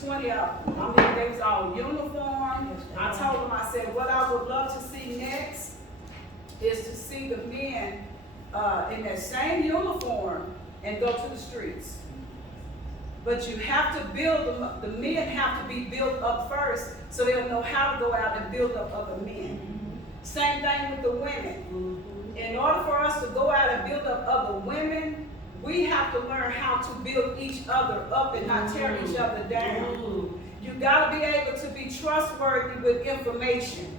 20 of them. I mean, they was all uniform. I told them, I said, what I would love to see next is to see the men in that same uniform and go to the streets. But you have to build them up. The men have to be built up first so they'll know how to go out and build up other men. Same thing with the women. In order for us to go out and build up other women, we have to learn how to build each other up and not tear each other down. You got to be able to be trustworthy with information.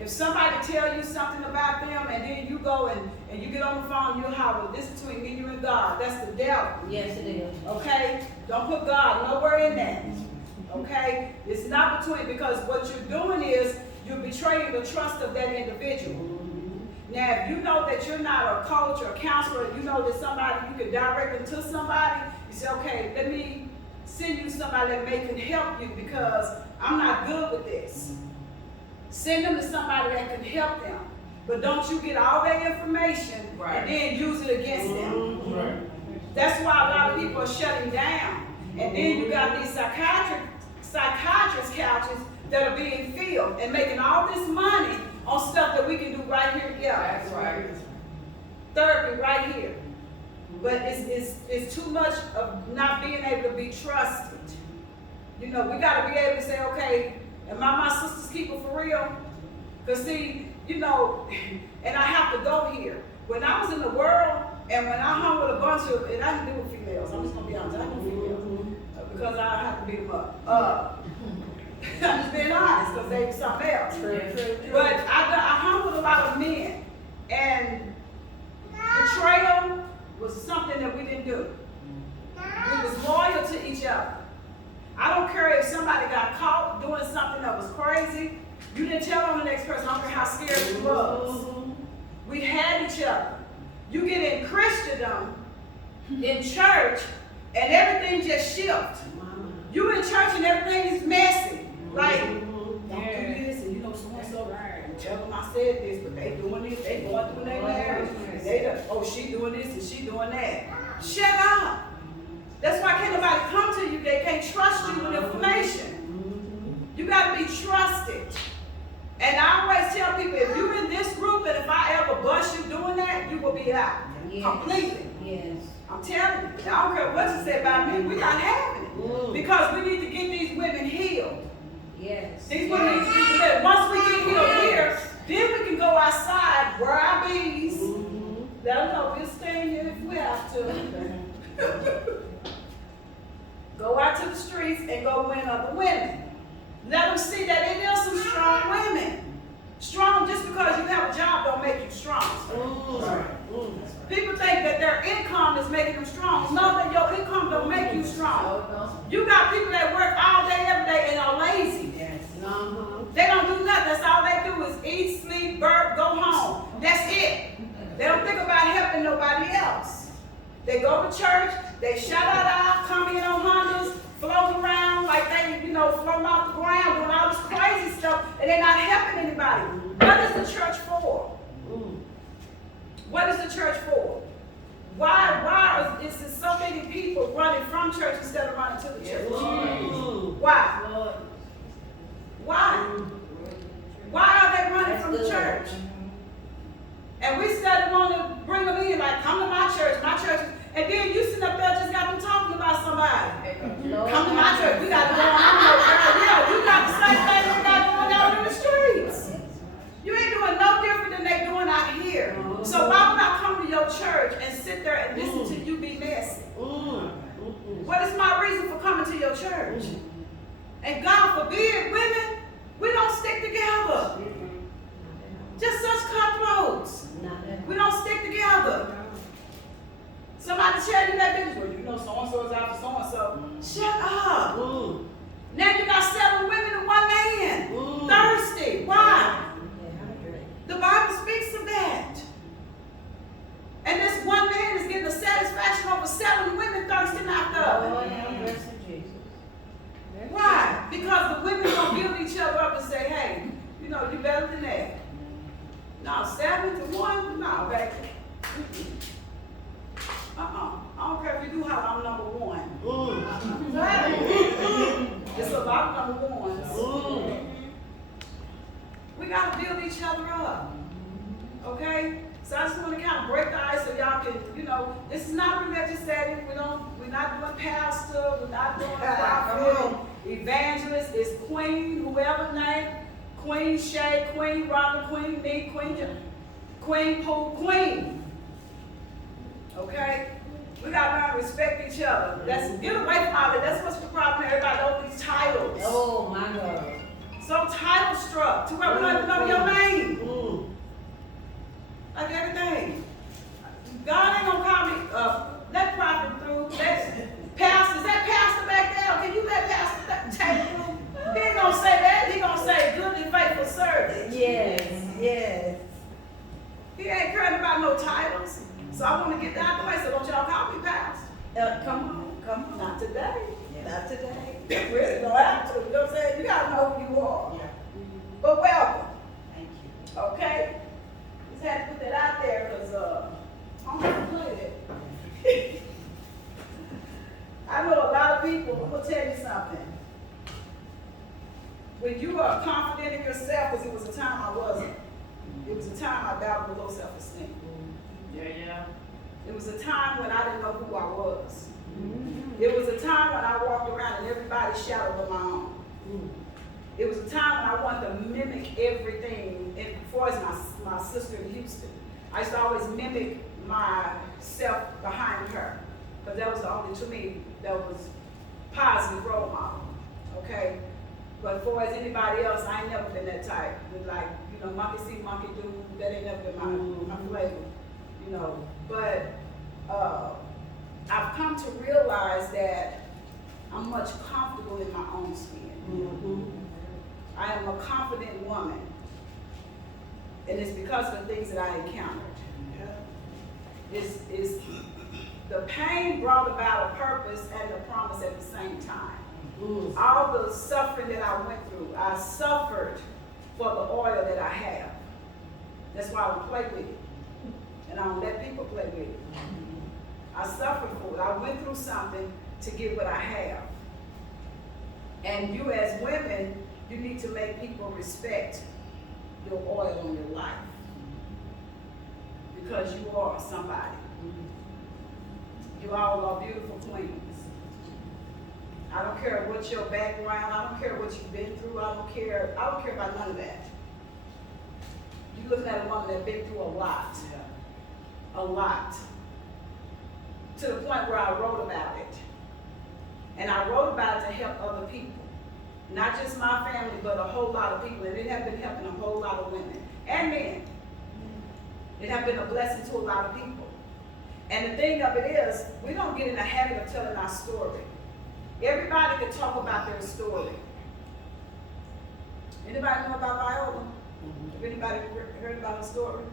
If somebody tell you something about them and then you go and you get on the phone and you holler, this is between me, you, and God. That's the devil. Yes, it is. Okay? Don't put God nowhere in that. Okay? It's not between, because what you're doing is you're betraying the trust of that individual. Now, if you know that you're not a coach or a counselor, you know that somebody, you can direct them to somebody, you say, okay, let me send you somebody that may can help you because I'm not good with this. Send them to somebody that can help them. But don't you get all that information and then use it against them. That's why a lot of people are shutting down. And then you got these psychiatrist couches that are being filled and making all this money on stuff that we can do right here together. That's right. Therapy right here. But it's too much of not being able to be trusted. You know, we got to be able to say, okay, am I my sister's keeper for real? Because see, you know, and I have to go here. When I was in the world, and when I hung with a bunch of, and I didn't do with females, I'm just going to be honest, I didn't do females, because I have to beat them up. I'm just being honest, because they was something else. But I hung with a lot of men, and betrayal was something that we didn't do. We was loyal to each other. I don't care if somebody got caught doing something that was crazy. You didn't tell on the next person. I don't care how scared you was. We had each other. You get in Christendom, in church, and everything just shifts. You in church and everything is messy. Like, don't do this, and you know so-and-so. Tell them I said this, but they doing this, they going through their marriage. She doing this and she doing that. Shut up. That's why can't nobody come to you. They can't trust you with information. You got to be trusted. And I always tell people, if you're in this group and if I ever bust you doing that, you will be out completely. Yes. I'm telling you. I don't care what you say about me. We're not having it. Because we need to get these women healed. Yes. These women need to be healed. Once we get healed here, then we can go outside, wear our beads. Let them know we'll stay here if we have to. Go out to the streets and go win other women. Let them see that there are some strong women. Strong just because you have a job don't make you strong. People think that their income is making them strong. Know that your income don't make you strong. You got people that work all day, every day, and are lazy. They don't do nothing. That's all they do is eat, sleep, burp, go home. That's it. They don't think about helping nobody else. They go to church, they shout out, come in on Hondas, float around like they, floating off the ground, doing all this crazy stuff, and they're not helping anybody. What is the church for? What is the church for? Why is there so many people running from church instead of running to the church? Why? Why? Why are they running from the church? And we started wanting to bring them in, like, come to my church, and then you sit up there just got them talking about somebody. Come to my church, we got to go on. You got the same thing we got going out in the streets. You ain't doing no different than they doing out here. So why would I come to your church and sit there and listen to you be messy? What is my reason for coming to your church? And God forbid, women, we don't stick together. Just such cutthroats. We don't stick together. Somebody tell you that business, well, you know so-and-so is out for so-and-so. Shut up. Now you got 7 women and 1 man. Thirsty. Why? The Bible speaks of that. And this 1 man is getting the satisfaction over 7 women thirsting after. Why? Because the women don't build each other up and say, hey, you better than that. No, 7 to 1? No, baby. I don't care if you do how I'm number 1. The number ones. We got to build each other up. Okay? So I just want to kind of break the ice so y'all can, this is not a religious setting. We're not doing pastor. We're not doing prophet, evangelist. It's Queen, whoever name. Queen Shay, Queen Rhonda, Queen Me, Queen Pooh, Queen. Okay? We got to learn to respect each other. Get away from all that. That's what's the problem. Everybody knows these titles. Oh, my God. So title struck to where we don't even know your name. Like everything. God ain't gonna call me, let prophet through. Pastor, is that pastor back there? Can you let pastor take through? He ain't gonna say that. He gonna say good and faithful servant. Yes. He ain't caring about no titles. So I want to get down the way, so don't y'all call me pastor. Come on. Not today. Yeah. Not today. Really don't have to. You know what I'm saying? You gotta know who you are. Yeah. But welcome. Thank you. Okay? Just had to put that out there because I'm gonna play it. I know a lot of people, I'm gonna tell you something. When you are confident in yourself, because it was a time I wasn't. It was a time I doubted low self-esteem. Yeah. It was a time when I didn't know who I was. It was a time when I walked around and everybody shouted of my own. It was a time when I wanted to mimic everything. And before as my sister in Houston, I used to always mimic myself behind her. Because that was the only, to me, that was positive role model. Okay? But for as anybody else, I ain't never been that type. Like, monkey see, monkey do, that ain't never been my flavor. But I've come to realize that I'm much comfortable in my own skin. I am a confident woman. And it's because of the things that I encountered. It's the pain brought about a purpose and a promise at the same time. All the suffering that I went through, I suffered for the oil that I have. That's why I don't play with it. And I don't let people play with it. I suffered for it. I went through something to get what I have. And you as women, you need to make people respect your oil on your life. Because you are somebody. You all are beautiful queens. I don't care what your background, I don't care what you've been through, I don't care about none of that. You're looking at a woman that's been through a lot. A lot. To the point where I wrote about it. And I wrote about it to help other people. Not just my family, but a whole lot of people. And it has been helping a whole lot of women and men. It has been a blessing to a lot of people. And the thing of it is, we don't get in the habit of telling our story. Everybody can talk about their story. Anybody know about Viola? Have anybody heard about her story?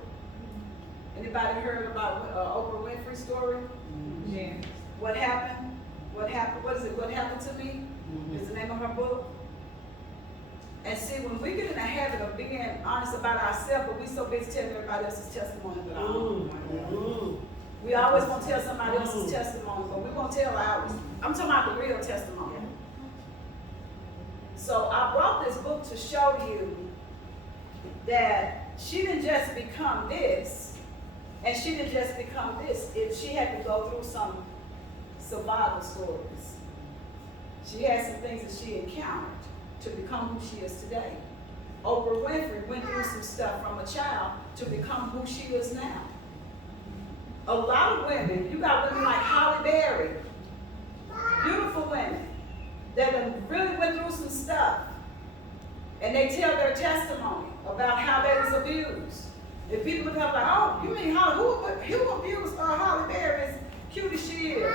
Anybody heard about Oprah Winfrey's story? Yeah. What happened? What happened? What is it? What happened to me? Is the name of her book. And see, when we get in the habit of being honest about ourselves, but we so busy telling everybody else's testimony, but our own. We always want to tell somebody else's testimony, but we're going to tell ours. I'm talking about the real testimony. So I brought this book to show you that she didn't just become this, and she didn't just become this. If she had to go through some survival stories. She had some things that she encountered to become who she is today. Oprah Winfrey went through some stuff from a child to become who she is now. A lot of women, you got women like Holly Berry, beautiful women that really went through some stuff, and they tell their testimony about how they was abused. And people look up like, oh, you mean Holly? Who abused Holly Berry as cute as she is?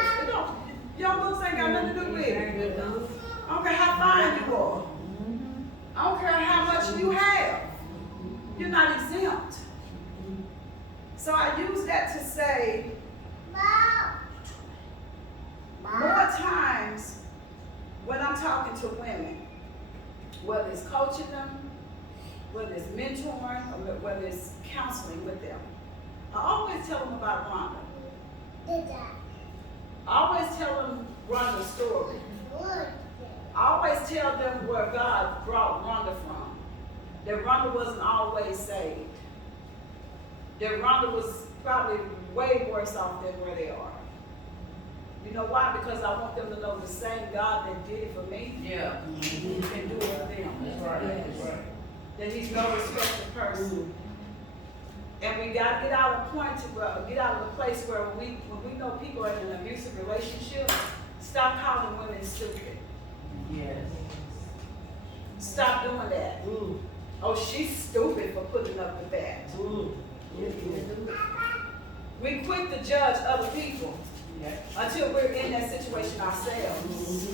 Your looks ain't got nothing to do with it. I don't care how fine you are. I don't care how much you have. You're not exempt. So I use that to say, more times when I'm talking to women, whether it's coaching them, whether it's mentoring, or whether it's counseling with them, I always tell them about Rhonda. I always tell them Rhonda's story. I always tell them where God brought Rhonda from. That Rhonda wasn't always saved. That Rhonda was probably way worse off than where they are. You know why? Because I want them to know the same God that did it for me Yeah. can do it for them. That's right. That's right. That He's no respected person. And we got to get out of get out of the place where when we know people are in an abusive relationship, stop calling women stupid. Yes. Stop doing that. Oh, she's stupid for putting up with that. We quick to judge other people until we're in that situation ourselves.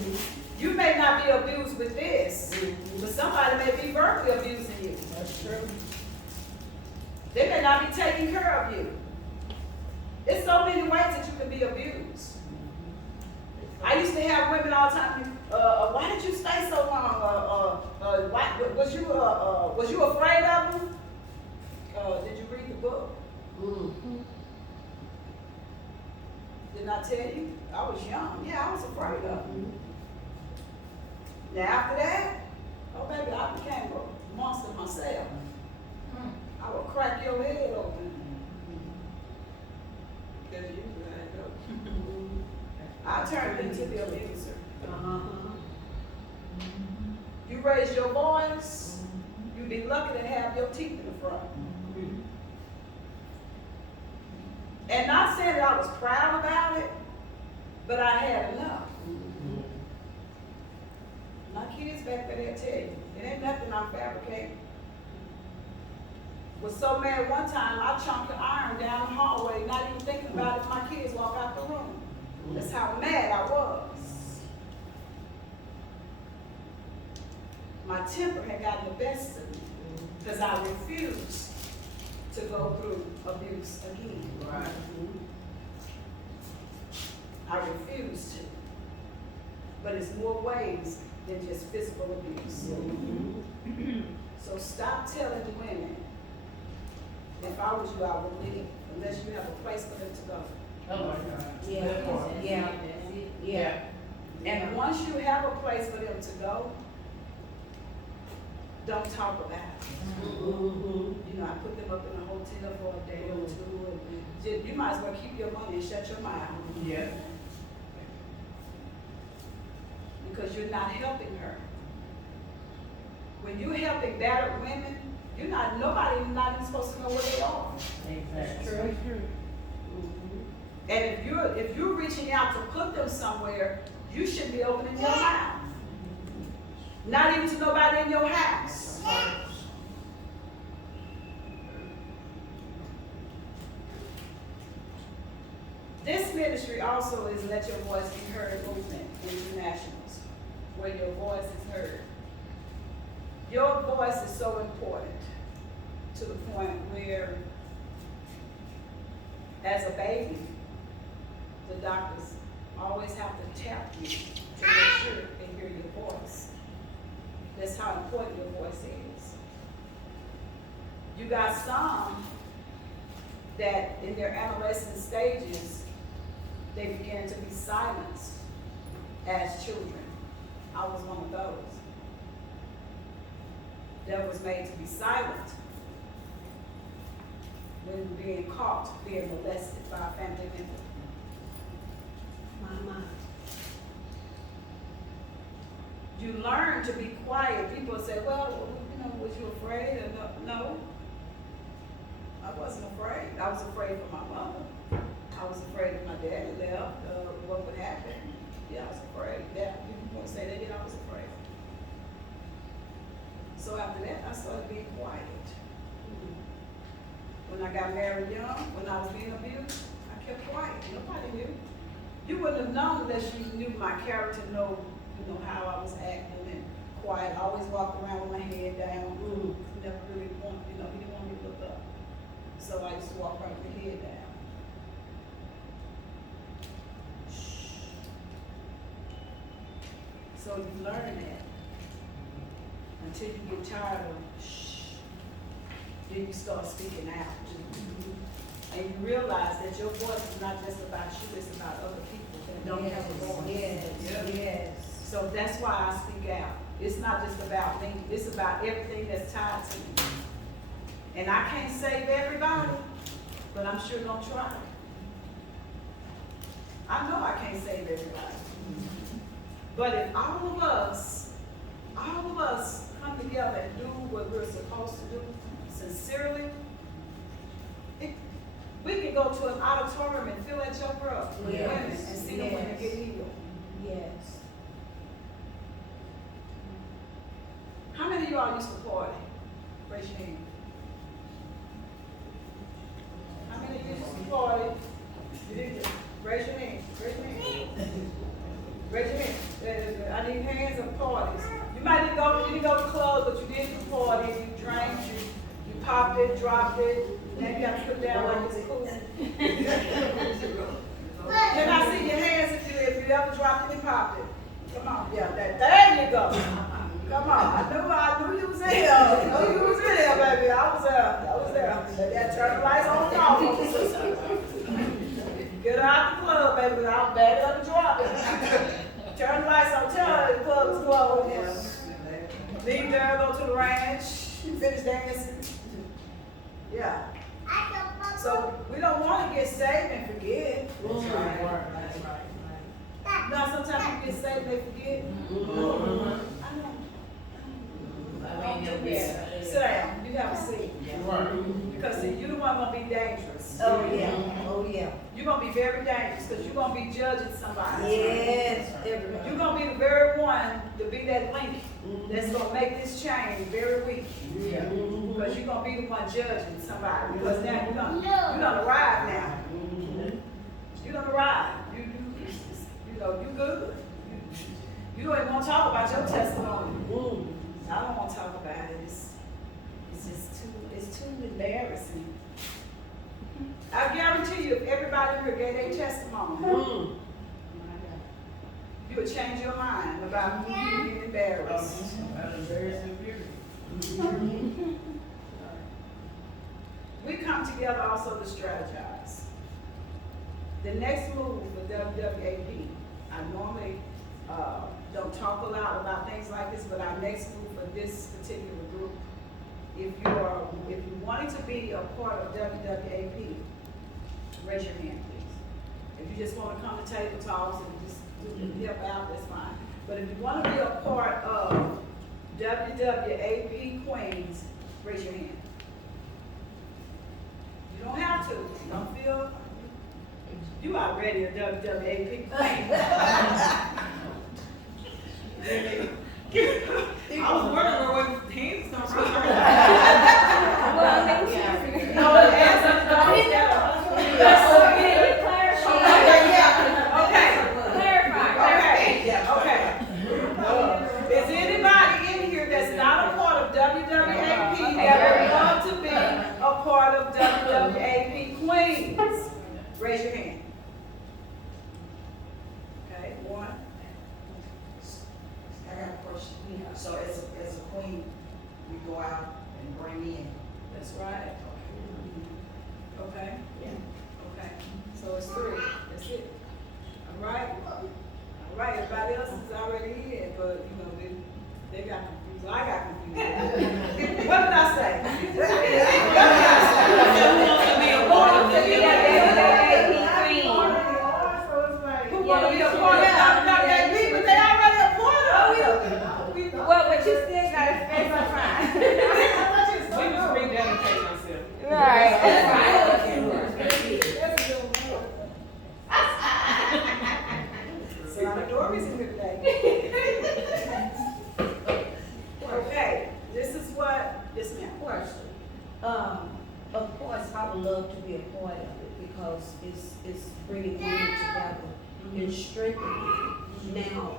You may not be abused with this, but somebody may be verbally abusing you. That's true. They may not be taking care of you. There's so many ways that you can be abused. I used to have women all the time. Why did you stay so long? Was you afraid of them? Did you read the book? Didn't I tell you? I was young. Yeah, I was afraid of them. Now after that, oh baby, I became a monster myself. I would crack your head open. Because you I turned into the abuser. You raise your voice, you'd be lucky to have your teeth in the front. And not saying that I was proud about it, but I had enough. My kids back there, they'll tell you, it ain't nothing I'm fabricating. Was so mad one time, I chunked the iron down the hallway, not even thinking about it if my kids walk out the room. That's how mad I was. My temper had gotten the best of me because I refused to go through abuse again. Right. I refused to. But it's more ways than just physical abuse. So stop telling women, if I was you, I would leave, unless you have a place for them to go. Oh my God. Yeah. And once you have a place for them to go, don't talk about it. You know, I put them up in a hotel for a day or two, and you might as well keep your money and shut your mouth. Yeah. Because you're not helping her. When you're helping battered women, nobody's not even supposed to know where they are. Exactly. True. And if you're reaching out to put them somewhere, you should be opening your mouth. Not even to nobody in your house. This ministry also is Let Your Voice Be Heard movement internationals, where your voice is heard. Your voice is so important to the point where, as a baby, the doctors always have to tap you to make sure they hear your voice. That's how important your voice is. You got some that in their adolescent stages, they began to be silenced as children. I was one of those that was made to be silent when being caught being molested by a family member. My. You learn to be quiet. People say, well, was you afraid? Or no, I wasn't afraid. I was afraid for my mother. I was afraid if my daddy left, what would happen? Yeah, I was afraid. Yeah, people won't say that, yeah, I was afraid. So after that, I started being quiet. When I got married young, when I was being abused, I kept quiet. Nobody knew. You wouldn't have known unless you knew my character, know how I was acting and quiet. I always walked around with my head down. Never really he didn't want me to look up. So I used to walk around with my head down. So you learn that until you get tired of then you start speaking out. And you realize that your voice is not just about you, it's about other people that don't have a voice. Yes. So that's why I speak out. It's not just about me, it's about everything that's tied to me. And I can't save everybody, but I'm sure gonna try. I know I can't save everybody. But if all of us come together and do what we're supposed to do sincerely, we can go to an auditorium and fill that joker up with Yes. women and see them women get healed. Yes. How many of you all used to party? Raise your hand. How many of you used to party? You did. Raise your hand. Raise your hand. Raise your hand. I need hands of parties. You didn't go to clubs, but you did do parties. You drank, you popped it, dropped it. Now you got to put it down like it's cool. Can I see your hands if you ever dropped it and popped it? Come on, yeah, there you go. Come on, I knew you was in here. I knew you was in here, baby. I was there. Yeah, turn the lights on and off. Get her out the club, baby, because I'll bag it up and drop it. Turn the lights on, tell her the club is closed. Leave there, go to the ranch, finish dancing. Yeah. So we don't want to get saved and forget. That's right. Now sometimes you get saved and they forget. I know. Sit down. You have a seat. Because see, you're the one gonna be dangerous. Oh, yeah. Oh, yeah. You're gonna be very dangerous because you're gonna be judging somebody. Yes, everybody. You're gonna be the very one to be that link that's gonna make this change very weak. Yeah. Because you're gonna be the one judging somebody. Because now you're gonna ride now. You're gonna ride. You know, you good. You don't even want to talk about your testimony. I don't want to talk about it. It's just too embarrassing. I guarantee you, if everybody here gave their testimony, you would change your mind about me being embarrassed. That's embarrassing, period. We come together also to strategize. The next move for WWAP, I normally don't talk a lot about things like this, but our next move for this particular group, if you wanted to be a part of WWAP, raise your hand, please. If you just want to come to table talks and just help out, that's fine. But if you want to be a part of WWAP Queens, raise your hand. You don't have to. You don't feel. You already a WWAP Queen. I was wondering where the hands come from. No, the answer don't Is anybody in here that's not a part of WWAP that would love to be a part of WWAP Queens? Raise your hand. Okay, one. I got a question. So as a queen, we go out and bring in. That's right. Okay? Yeah. Okay. So it's three. That's it. All right? All right, everybody else is already in, but you know, they got confused. I got confused. What did I say? Who want to be a part of WWAP? But they already a part of it. Well, but you still gotta spend some time. We just rededicate ourselves. Right. So I'm Dory's in here today. Okay, this is what, yes ma'am. Question. Of course, I would love to be a part of it because it's bringing women together and strengthening now.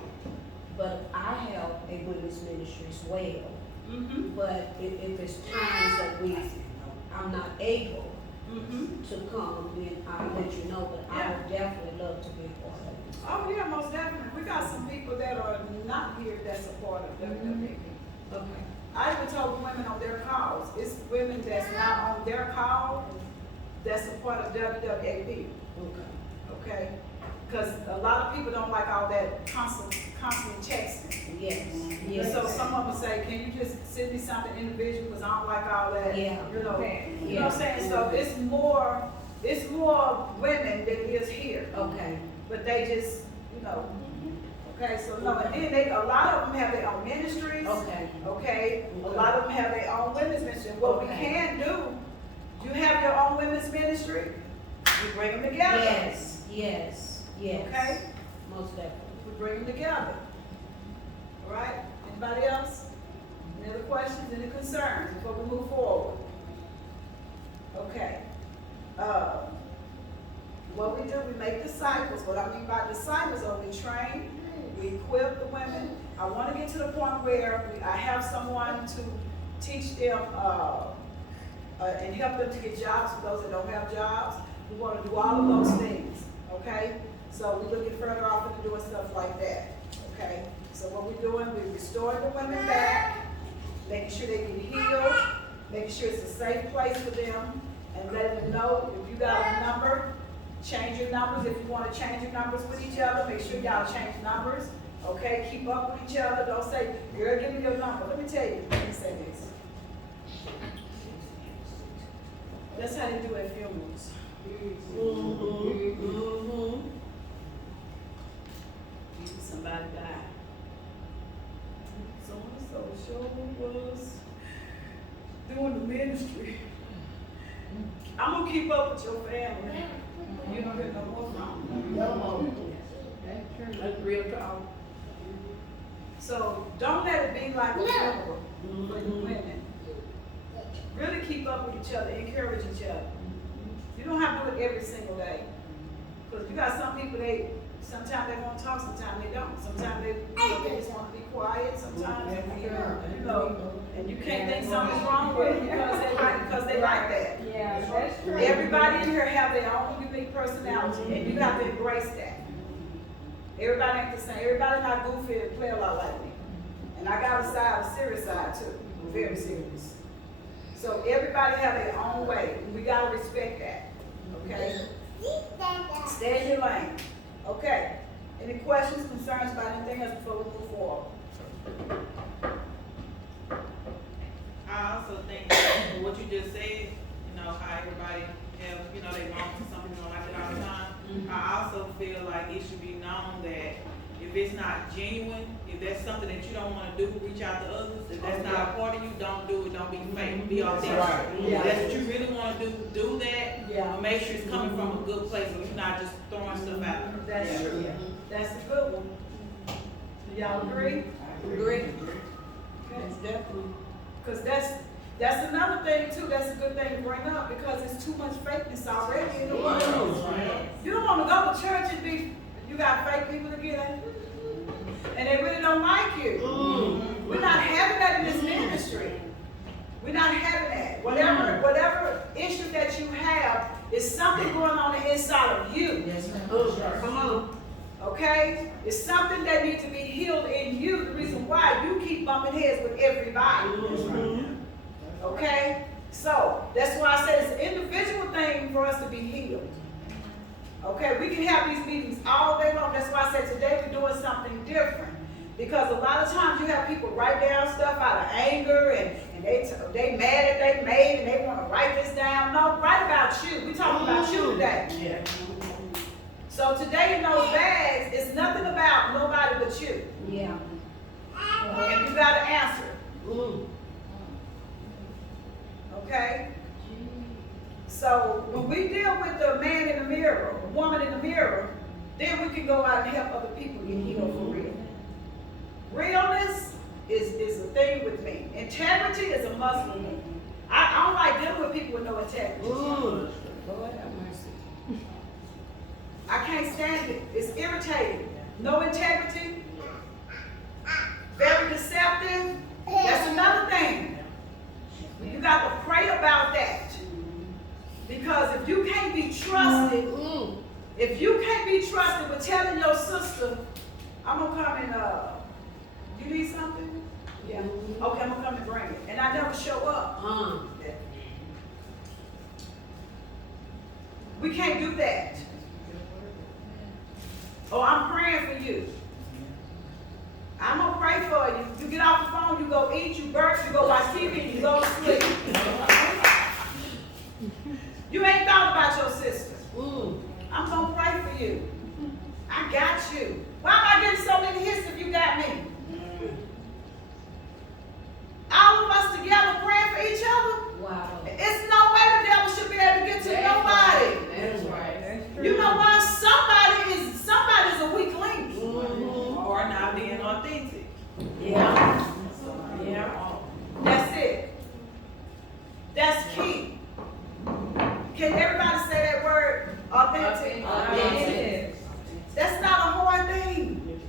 But I have a women's ministry as well. Mm-hmm. But if it's times that I'm not able Mm-hmm. to come, then I'll let you know. But I would definitely love to be a part of it. Oh, yeah, most definitely. We got some people that are not here that's a part of WWAP. Okay. I even told women on their calls, it's women that's not on their call that's a part of WWAP, Okay. okay? Because a lot of people don't like all that constant texting. Yes, And yes. so some of them say, can you just send me something individual, because I don't like all that. Yeah. You know, Okay. you know what I'm saying? So it's more women than it is here. Okay, But they just, you know, okay, so no, and then a lot of them have their own ministries. okay. Okay, a lot of them have their own women's ministry. What we Okay. can do, you have your own women's ministry, you bring them together. Yes, yes, yes. Okay, Most definitely. we bring them together. All right, anybody else? Any other questions, any concerns before we move forward? Okay. What we do, we make disciples. What I mean by disciples are we train, we equip the women. I want to get to the point where I have someone to teach them and help them to get jobs for those that don't have jobs. We want to do all of those things, okay? So we're looking further off into doing stuff like that, okay? So what we're doing, we're restoring the women back, making sure they get healed, making sure it's a safe place for them, and letting them know if you got a number, change your numbers. If you want to change your numbers with each other, make sure y'all change numbers. Okay, keep up with each other. Don't say, girl, give me your number. Let me tell you. Let me say this. That's how they do at funerals. Somebody died. So sure was doing the ministry. I'm gonna keep up with your family. You don't get no more from them. That's real talk. So don't let it be like a funeral for the women. Really keep up with each other, encourage each other. You don't have to do it every single day. Because you got some people, sometimes they want to talk, sometimes they don't. Sometimes they just want to be quiet, sometimes, you know, and you can't think something's wrong with it because they like that. Yeah, that's true. Everybody in here have their own unique personality, and you have to embrace that. Everybody ain't the same. Everybody not goofy and play a lot like me. And I got a serious side too, very serious. So everybody have their own way. We gotta respect that, okay? Stay in your lane. Okay. Any questions, concerns about anything else before we move forward? I also think that what you just said, you know, how everybody have, you know, they want something, you don't like it all the time. I also feel like it should be known that if it's not genuine, if that's something that you don't want to do, reach out to others. If that's not a part of you, don't do it. Don't be fake. Be authentic. Right. Yeah. If that's what you really want to do that. Yeah. But make sure it's coming from a good place, and you're not just throwing stuff out there. That's true. That's a good one. Do y'all agree? Agree. Okay. That's definitely. Because that's another thing too, that's a good thing to bring up, because it's too much fakeness already in the world. You don't want to go to church and you got fake people again, and they really don't like you. We're not having that in this ministry. We're not having that. Whatever issue that you have is something going on the inside of you. Yes, ma'am. Come on. Okay? It's something that needs to be healed in you. The reason why you keep bumping heads with everybody. Okay? So, that's why I said it's an individual thing for us to be healed. Okay? We can have these meetings all day long. That's why I said today we're doing something different. Because a lot of times you have people write down stuff out of anger and they mad at they made and they want to write this down. No, write about you. We're talking about you today. Yeah. So today in those bags, it's nothing about nobody but you. Yeah. And you got to answer. Okay? So when we deal with the man in the mirror, the woman in the mirror, then we can go out and help other people get healed for real. Realness is a thing with me. Integrity is a must with me. I don't like dealing with people with no integrity. Lord have mercy. I can't stand it. It's irritating. No integrity. Very deceptive. That's another thing. You got to pray about that. Because if you can't be trusted, with telling your sister, I'm going to come and, you need something? Yeah. Okay, I'm going to come and bring it. And I never show up. We can't do that. Oh, I'm praying for you. I'm gonna pray for you. You get off the phone, you go eat, you burp, you go watch TV, you go to sleep. You ain't thought about your sister. I'm gonna pray for you. I got you. Why am I getting so many hits if you got me? All of us together praying for each other. Wow. It's no way the devil should be able to get to nobody. That's right. That's true. You know why? Somebody's a weak link. Or not being authentic. Yeah. Yeah. That's it. That's key. Can everybody say that word? Authentic. Authentic. That's not a hard thing.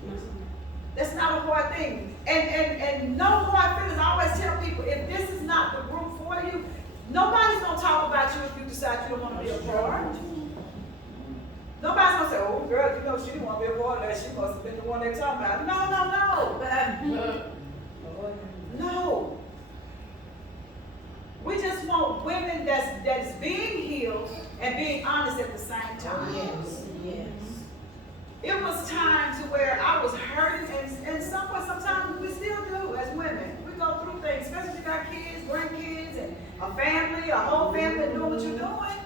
That's not a hard thing. And no hard feelings. I always tell people, if this is not the group for you, nobody's gonna talk about you if you decide you don't want to be a part. Nobody's gonna say, oh girl, you know she didn't want to be a part of that. She must have been the one they're talking about. No. No. We just want women that's being healed and being honest at the same time. Yes. Yes. It was times where I was hurting, and sometimes we still do as women. We go through things, especially if you got kids, grandkids, and a family, a whole family doing what you're doing.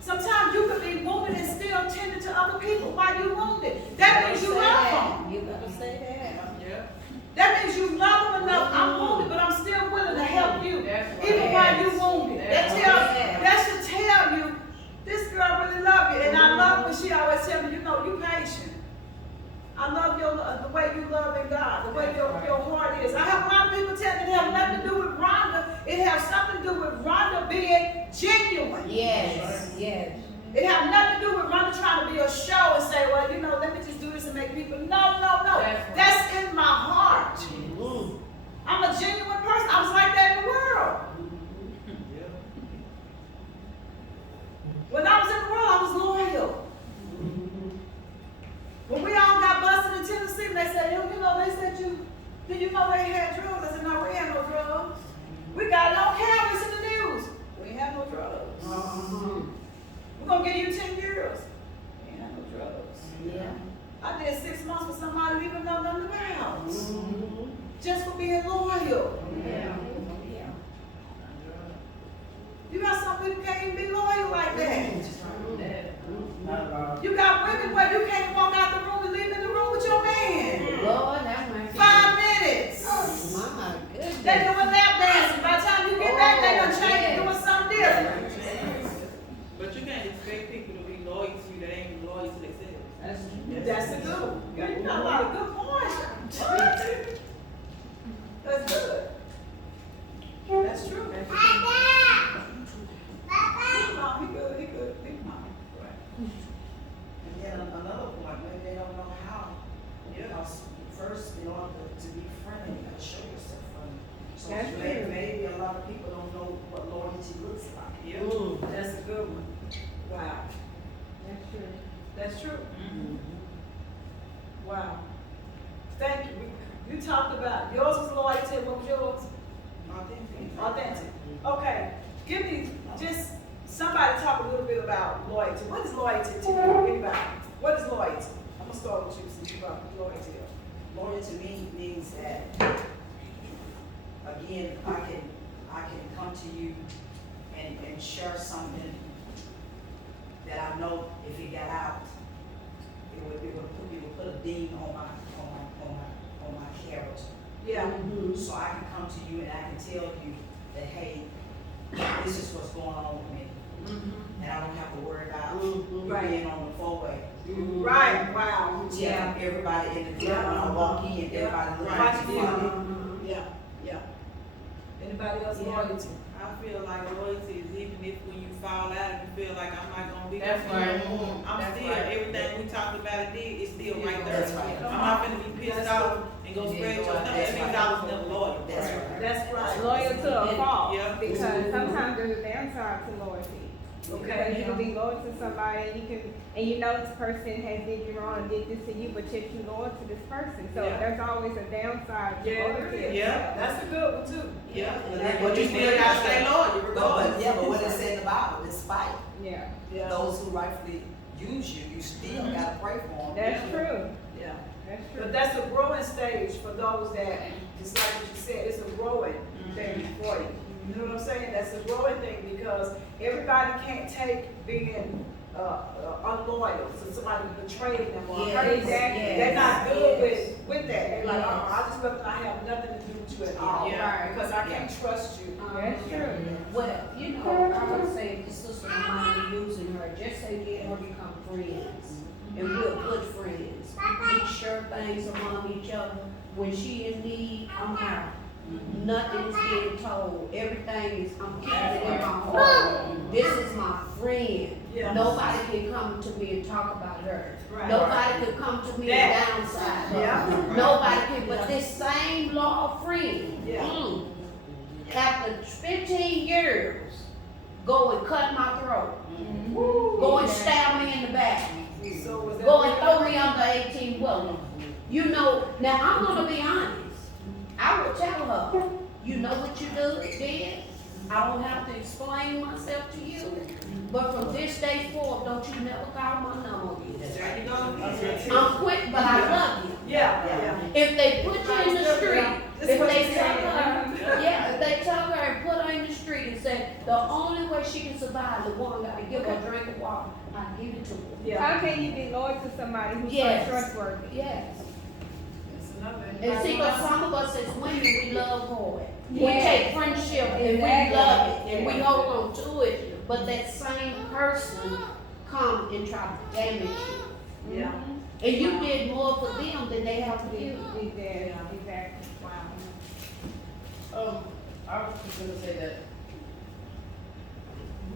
Sometimes you could be wounded and still tending to other people while you're wounded. That means you love them. You gotta say that. Yeah. That means you love them enough. I'm wounded, but I'm still willing to help you, even while you're wounded. That should tell you, this girl really love you. And I love when she always tell me, you know, you patient. I love the way you love in God, the way your heart is. I have a lot of people tell me it has nothing to do with Rhonda. It has something to do with Rhonda being genuine. Yes. Yes. It has nothing to do with Rhonda trying to be a show and say, well, you know, let me just do this and make people. No. That's in my heart. I'm a genuine person. I was like that in the world. When I was in the world, I was loyal. When we all got busted in Tennessee, they said, you know, did you know they had drugs? I said, no, we had no drugs. We got it on cameras in the news. We ain't have no drugs. We're going to give you 10 years. We ain't have no drugs. Yeah. I did 6 months with somebody we even know nothing about. Just for being loyal. Yeah. You got some people can't even be loyal like that. You got women where you can't walk out the room and leave in the room with your man. Lord, have mercy. 5 minutes. My goodness. They doing lap dancing. By the time you get back, they done changed doing something different. But you can't expect people to be loyal to you that ain't loyal to themselves. That's a good one. Girl, you got a lot of good points. That's good. That's true. He good. Big mama. And then another point, maybe they don't know how. Because first, in order to be friendly, you gotta show yourself friendly. So That's true. maybe a lot of people don't know what loyalty looks like. That's a good one. Wow. That's true. That's true. Wow. Thank you. You talked about, yours was loyalty. What was yours? Authentic. Okay. Give me, just, somebody talk a little bit about loyalty. What is loyalty to you? Anybody? What is loyalty? I'm going to start with you since you brought loyalty up. Loyal to me means that, again, I can come to you and share something that I know if it got out, it would put a ding on my character. Yeah. So I can come to you and I can tell you that, hey, this is what's going on with me. And I don't have to worry about being on the four-way. Right. Wow. Yeah, everybody in the club, when I walk in, everybody looking at me funny. Yeah. Anybody else loyalty? I feel like loyalty is even if when you fall out and you feel like I'm not gonna be That's there right. anymore, I'm That's still right. everything we talked about it did is still right there. That's right. I'm not gonna be pissed off and go spread your stuff. That means I was never loyal. That's right. That's right. Loyal to a fault. Yeah. Because sometimes there's a downside to loyalty. Okay. Because you can be loyal to somebody and you know this person has did you wrong and did this to you, but yet you loyal to this person. So Yeah. there's always a downside to loyalty. Yeah. That's a good one too. Yeah. But But you still gotta stay loyal regardless. But what it said in the Bible, despite Yeah. Yeah. those who rightfully use you, you still gotta pray for them. That's true, Yeah. that's true. But that's a growing stage for those that, just like what you said, it's a growing thing for you. You know what I'm saying? That's a growing thing because everybody can't take being unloyal to somebody betraying them or Yeah, hurting them. exactly. They're not good Yes. with that. They're like, Yes. I just rather not have nothing to do with you at all. Yeah. Because I can't trust you. That's true. Well, you know, I would say if the sister of mine using her, just say me and her become friends. And we're good friends. We share things among each other. When she in need, I'm out. Nothing is being told. Everything is, I'm keeping it in my heart. This is my friend. Yeah. Nobody can come to me and talk about her. Right. Nobody can come to me and downside her. Yeah. Nobody can, but this same law friend. Yeah. After 15 years, go and cut my throat. Woo. Go and stab me in the back. So was that Go and throw me under 18 wheeler. You know, now I'm gonna be honest. I would tell her, you know what you did? I don't have to explain myself to you. But from this day forward, don't you never call my number again. There you go. I'm quick, but I love you. Yeah, yeah. If they put you in the street, That's if what they you tell said. her, yeah, if they tell her and put her in the street and say, the only way she can survive, the woman gotta give her a drink of water, I give it to her. Yeah. How can you be loyal to somebody who's Yes. untrustworthy? Yes. That's another. And see, but some of us as women, we love hard. We Yes. take friendship and we Exactly. love it and we hold on to it, but that same person come and try to damage you. Yeah. And you did more for them than they have for you. Exactly, exactly. Wow. I was just gonna say that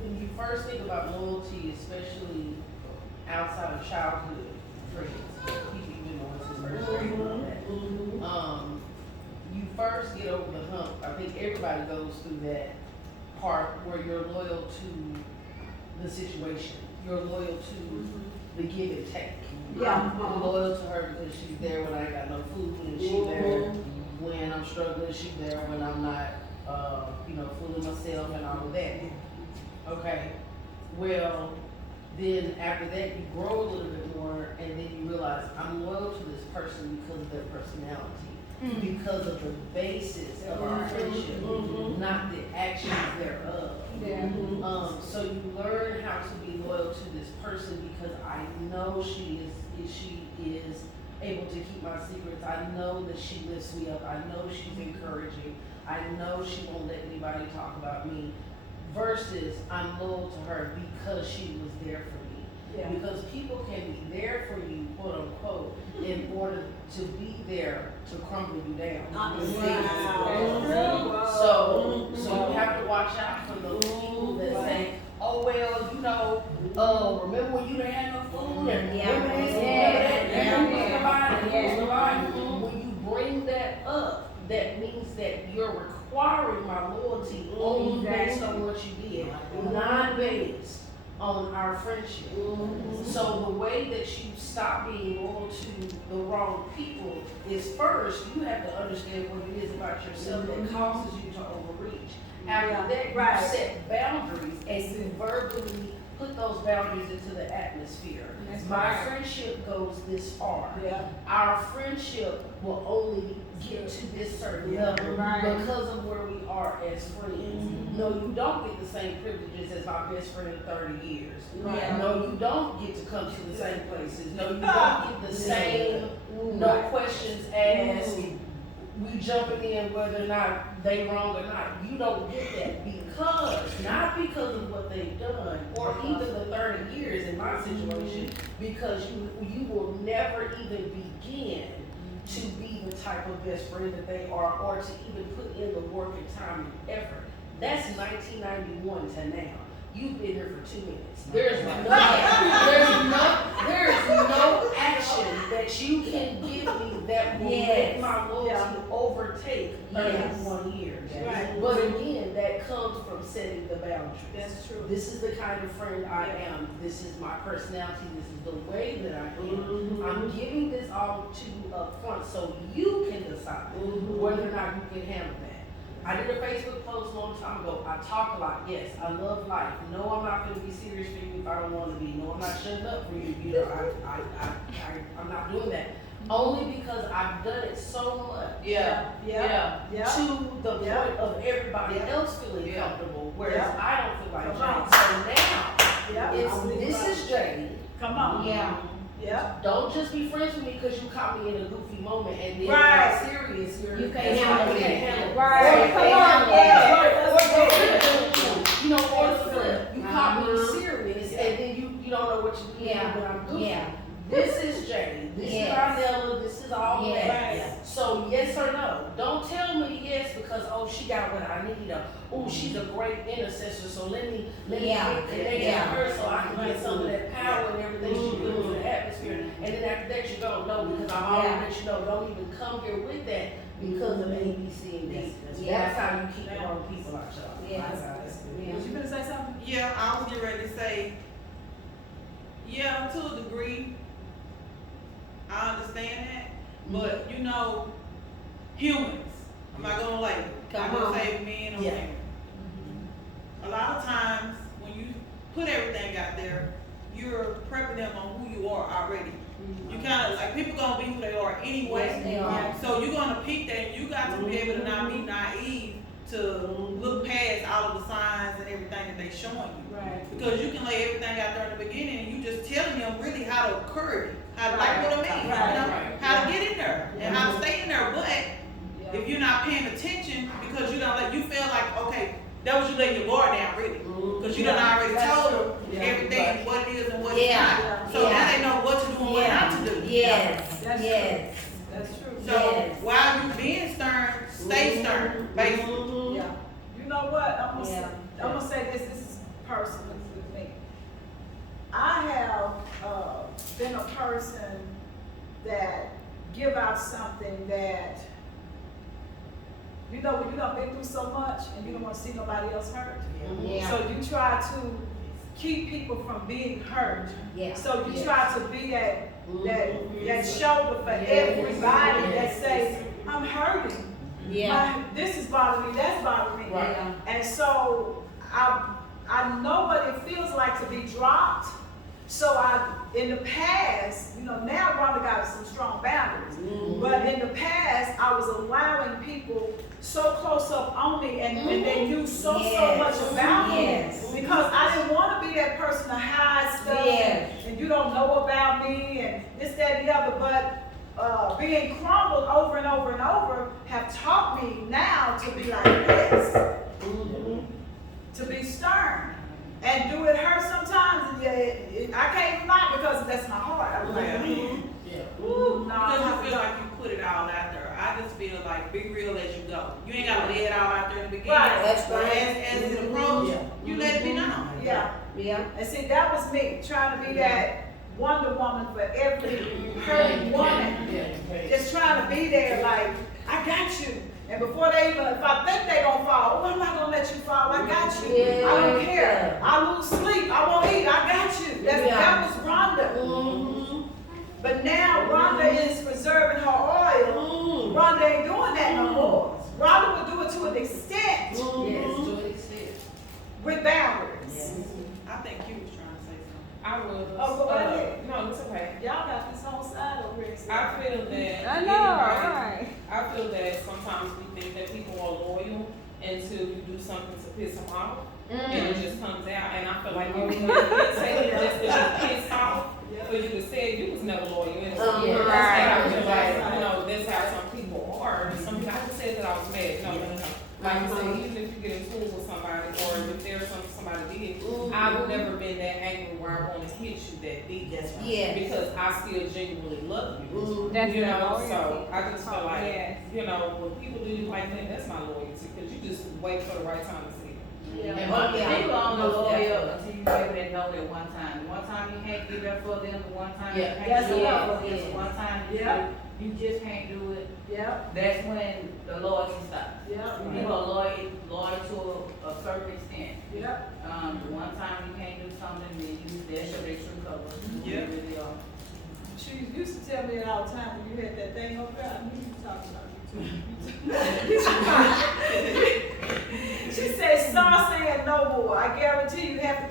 when you first think about loyalty, especially outside of childhood friends, people you know it's his first grade and all that. You first get over the hump. I think everybody goes through that part where you're loyal to the situation. You're loyal to the give and take. Yeah. I'm loyal to her because she's there when I ain't got no food, and she's there when I'm struggling, she's there when I'm not, fooling myself and all of that. Okay, well, then after that, you grow a little bit more, and then you realize I'm loyal to this person because of their personality, because of the basis of our friendship, not the actions thereof. Yeah. So you learn how to be loyal to this person because I know she is able to keep my secrets. I know that she lifts me up. I know she's encouraging. I know she won't let anybody talk about me. Versus I'm loyal to her because she was there for me. Yeah. Because people can be there for you, quote unquote, in order to be there to crumble you down. Wow. So you have to watch out for those people that say, oh, well, remember when you didn't have no food? And remember this, remember that, and who's providing, who's providing? When you bring that up, that means that you're requiring my loyalty only based on what you did, not based on our friendship. So the way that you stop being loyal to the wrong people is first, you have to understand what it is about yourself that causes you to overreach. After that, you set boundaries and you verbally put those boundaries into the atmosphere. My friendship goes this far. Yeah. Our friendship will only get to this certain level because of where we are as friends. No, you don't get the same privileges as my best friend of 30 years. Right. No, you don't get to come to the same places. No, you don't get the same, no questions asked. We jumping in whether or not they wrong or not. You don't get that not because of what they've done, or even the 30 years in my situation, because you will never even begin to be the type of best friend that they are, or to even put in the work and time and effort. That's 1991 to now. You've been here for 2 minutes. There's no action that you can give me that will make my loyalty overtake 31 years. Right. But again, that comes from setting the boundaries. That's true. This is the kind of friend I am. This is my personality. This is the way that I am. I'm giving this all to you up front so you can decide whether or not you can handle that. I did a Facebook post a long time ago. I talk a lot. Yes, I love life. No, I'm not gonna be serious for you if I don't want to be. No, I'm not shutting up for you. You know, I'm not doing that. Only because I've done it so much. Yeah. To the point Yeah. of everybody else feeling Yeah. comfortable, whereas Yeah. I don't feel like Come on. Jade. So now, Yeah. this is Jade. Come on. Yeah. Yeah. Don't just be friends with me because you caught me in a goofy moment and then Right. when I'm serious, You can't that's handle why you it. can't handle it. Right. Or you Come can't on, handle yeah. it. Let's Or you know, or the flip. You caught me Uh-huh. serious and then you don't know what you're doing Yeah. when I'm goofy. Yeah. This is Jade. This Yes. is Arnella. This is all Yes. that. Right. So yes or no. Don't tell me yes because oh she got what I need or oh she's a great intercessor. So let me Yeah. get connected Yeah. to her so I can get some of that power and everything she brings to the atmosphere. And then after that you go no because I already Yeah. let you know don't even come here with that because of A, B, C, and D. Yeah. That's how you keep the wrong people out y'all. Yes. Was you gonna say something? Yeah, I was getting ready to say, yeah, to a degree, I understand that, but you know, humans, I'm not gonna label, I'm Come on. gonna say men or Yeah. women. A lot of times, when you put everything out there, you're prepping them on who you are already. You kind of, like, people gonna be who they are anyway. Yes, they are. So you're gonna peek that, and you got to be able to not be naive to look past all of the signs and everything that they showing you. Right. Because you can lay everything out there in the beginning and you just telling them really how to curve it, how to like what I mean, Right. you know, how to get in there and how to stay in there. But if you're not paying attention because you don't let you feel like, okay, that was you letting your guard down really. Because you done already told them everything, what it is and what it's Yeah. not. So now they know what to do and what not to do. Yes. That's Yes. That's true. So Yes. while you being stern, stay stern, basically. Yeah. You know what? Yeah. I'm gonna say this is personal with me. I have been a person that give out something that, you know, when you done been through so much and you don't want to see nobody else hurt. Yeah. So you try to keep people from being hurt. Yeah. So you Yes. try to be that shoulder for everybody that says, I'm hurting. Yeah. This is bothering me, that's bothering me. Right. And so I know what it feels like to be dropped. So in the past, you know, now Rhonda got some strong boundaries. But in the past, I was allowing people so close up on me and they knew so much about Yes. me. Because I didn't want to be that person to hide stuff Yes. and you don't know about me and this, that, and the other. But being crumbled over and over and over have taught me now to be like this. To be stern. And do it hurt sometimes? Yeah, I can't even lie because that's my heart. I was like, Yeah. ooh, no, Because I you feel like you put it all out there. I just feel like be real as you go. You ain't gotta lay it all out there in the beginning. Right, that's But right. as it approach, you let it be known. Yeah. Yeah. And see, that was me, trying to be that Wonder Woman for every hurting woman. Yeah. Just trying to be there like, I got you. And before they even, if I think they gonna fall, oh, I'm not gonna let you fall, I got you. I don't care. I lose sleep, I won't eat, I got you. That was Rhonda. But now Rhonda is preserving her oil. Rhonda ain't doing that no more. Rhonda will do it to an extent Yes, to an extent. with boundaries. I think you was trying to say something. I would. Oh, go ahead. No, it's okay. Y'all got this whole side over here. I feel that. I know, right. I feel that sometimes we think that people are loyal until you do something to piss them off, and it just comes out. And I feel like you would say it just to be pissed off, for you to say you was never loyal. And so, Yeah. that's how I feel like, you know, that's how some people are. Some people, I just said that I was mad. No. Like I said, even if you get into it with somebody, or if there's somebody did, I've never been that angry where I want to hit you that deep. Yes. Because I still genuinely love you. That's You the know, loyalty. so I just feel like, Yes. you know, when people do you like that, that's my loyalty, because you just wait for the right time to see it. And one people only loyal until you give that no that one time. The one time you can't give that for them, the one time you Yeah. can't Yes, do it it is. for them, the one time you just can't do it. Yep, That's when the loyalty stops. yep, People are loyal to a certain extent. yep. The one time you can't do something, then that's your true color. Yeah. You really are. She used to tell me that all the time when you had that thing over there. I knew you were talking about you too.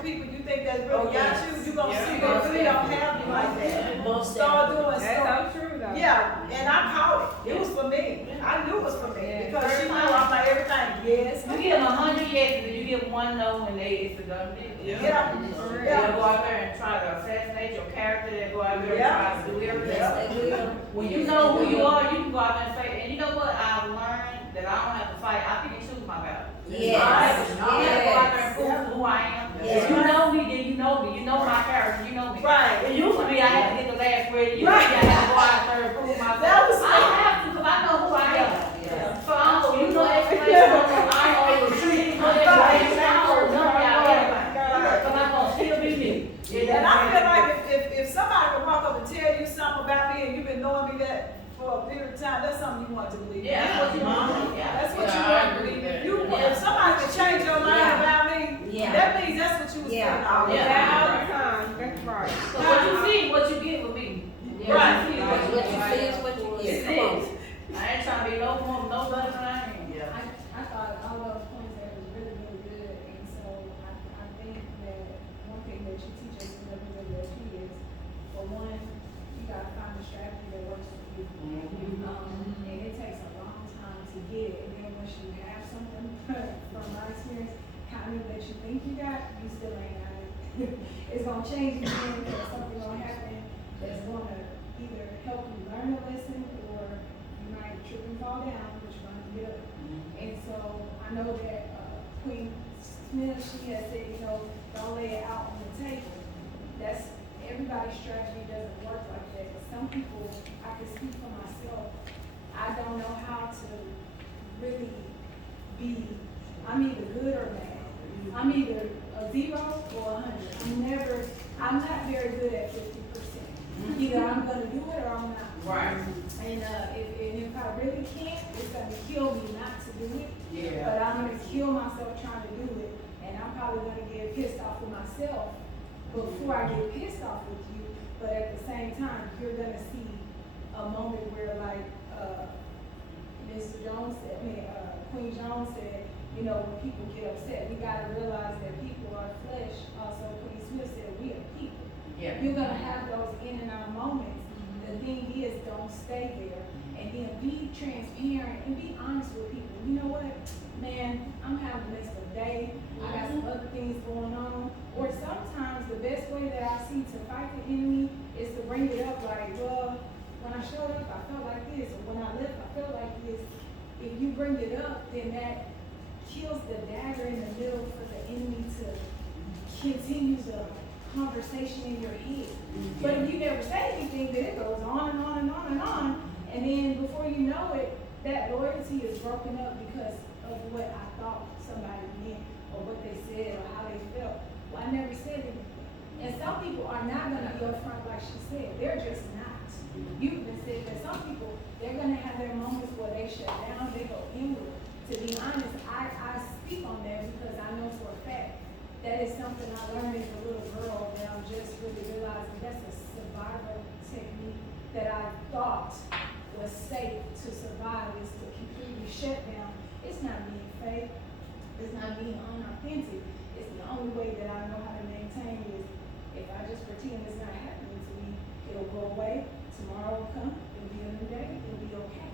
people you think that really got you, you gonna Yeah. see they really don't have you like that. Most Start doing That's stuff. so true though. Yeah, and I caught it. It was for me. I knew it was for me Yeah. because she know I'm like everything. Yes. You give them 100 yeses and you give one no and it's a done deal. Yeah. Yeah. For real. They'll go out there and try to assassinate your character, they'll go out there and Yeah. try to do everything. Yes, they will. When you know who you are, you can go out there and say, and you know what, I've learned that I don't have to fight, I pick and choose my battle. Yes, I don't have to go out there and prove yes. who I am. Yes. If you know me, then you know me, you know my character, you know me. Right. It used to be I had to get the last grade, it used to be I had to go out there and prove myself. That was I don't have to, because I know who I am. Yeah. So I know, you know explanation, I know your tree, you know explanation, I know none of y'all everything. So I'm gonna still be me. And I feel like if somebody would walk up and tell you something about me and you've been knowing me that for a period of time, that's something you want to believe. Yeah, that's what you want. Yeah. That's what Yeah, you I want to agree believe. with If that. you, if somebody can change your mind Yeah. about me, Yeah. that means that's what you was Yeah. saying all the Yeah. time. All the time. That's right. So what you see, what you get with me. Right. What you see, What what you you see is what you get. get. Come on. I ain't trying to be no more, no better than I am. I thought all those points there was really, really good, and so I think that one thing that you teach us in WWLP is, for one, you gotta find a strategy that works for you. And it takes a long time to get it, and then once you have something, from my experience, kind of that you think you got, you still ain't got it. It's gonna change again, because something gonna happen that's gonna either help you learn a lesson, or you might trip and fall down, but you're gonna get up. And so I know that Queen Smith, she has said, you know, don't lay it out on the table. That's, everybody's strategy doesn't work like that. But some people, I can speak for myself, I don't know how to really be, I'm either good or bad. I'm either a 0 or 100. I'm not very good at 50%. Either I'm gonna do it or I'm not. Right. And if I really can't, it's gonna kill me not to do it. Yeah. But I'm gonna kill myself trying to do it, and I'm probably gonna get pissed off with myself before I get pissed off with you. But at the same time, you're gonna see a moment where, like, Mr. Jones said, Queen Jones said, you know, when people get upset, we gotta realize that people are flesh. Also, Queen Smith said, we are people. Yeah. You're gonna have those in and out moments. The thing is, don't stay there, and then be transparent and be honest with people. You know what, man, I'm having a messed up day. I got some other things going on. Or sometimes the best way that I see to fight the enemy is to bring it up like, well, when I showed up, I felt like this, or when I left, I felt like this. If you bring it up, then that kills the dagger in the middle for the enemy to continue the conversation in your head. But if you never say anything, then it goes on and on and on and on. And then before you know it, that loyalty is broken up because of what I thought somebody meant, or what they said, or how they felt. Well, I never said anything. And some people are not gonna be upfront like she said. They're just not. You even said that some people, they're gonna have their moments where they shut down, they go inward. To be honest, I speak on that because I know for a fact that is something I learned as a little girl, that I'm just really realizing that's a survival technique that I thought was safe to survive, is to completely shut down. It's not being fake, it's not being unauthentic. It's the only way that I know how to maintain is if I just pretend it's not happening to me, it'll go away, tomorrow will come, it'll be a new day, it'll be okay.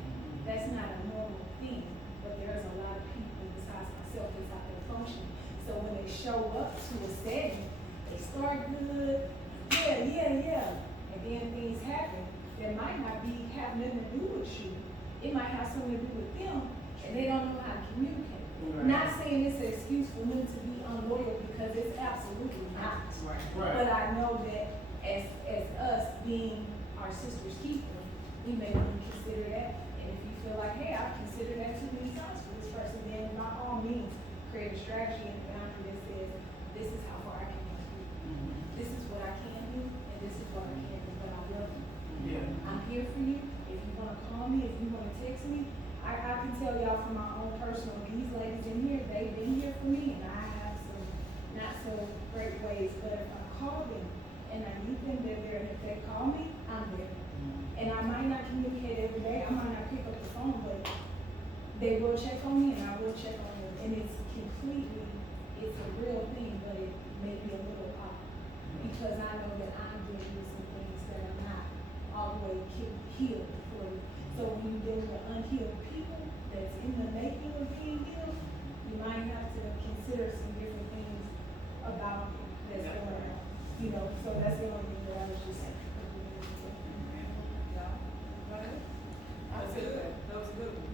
That's not a normal thing, but there's a lot of people besides myself that's out there functioning. So when they show up to a setting, they start good, yeah, and then things happen that might not have nothing to do with you. It might have something to do with them, and they don't know how to communicate. Right. Not saying it's an excuse for them to be unloyal, because it's absolutely not. Right. But I know that as us being our sister's keeper, we may want to consider that. And if you feel like, hey, I've considered that too many times for this person, then by all means, create a strategy and a boundary that says, this is how far I can help you. This is what I can do, and this is what I can't do, but I love you. Yeah. I'm here for you. If you want to call me, if you want to text me, I can tell y'all from my own personal, these ladies in here, they've been here for me, and I have some not so great ways, but if I call them and I need them, they're there, and if they call me, I'm there. And I might not communicate every day, I might not pick up the phone, but they will check on me and I will check on them, and it's completely it's a real thing, but it may be a little off. Because I know that I'm dealing with some things that are not all the way healed fully. So when you deal with unhealed people that's in the making of being healed, you might have to consider some different things about it that's going on. You know, so that's the only thing that I was just saying. That's good. That was a good one.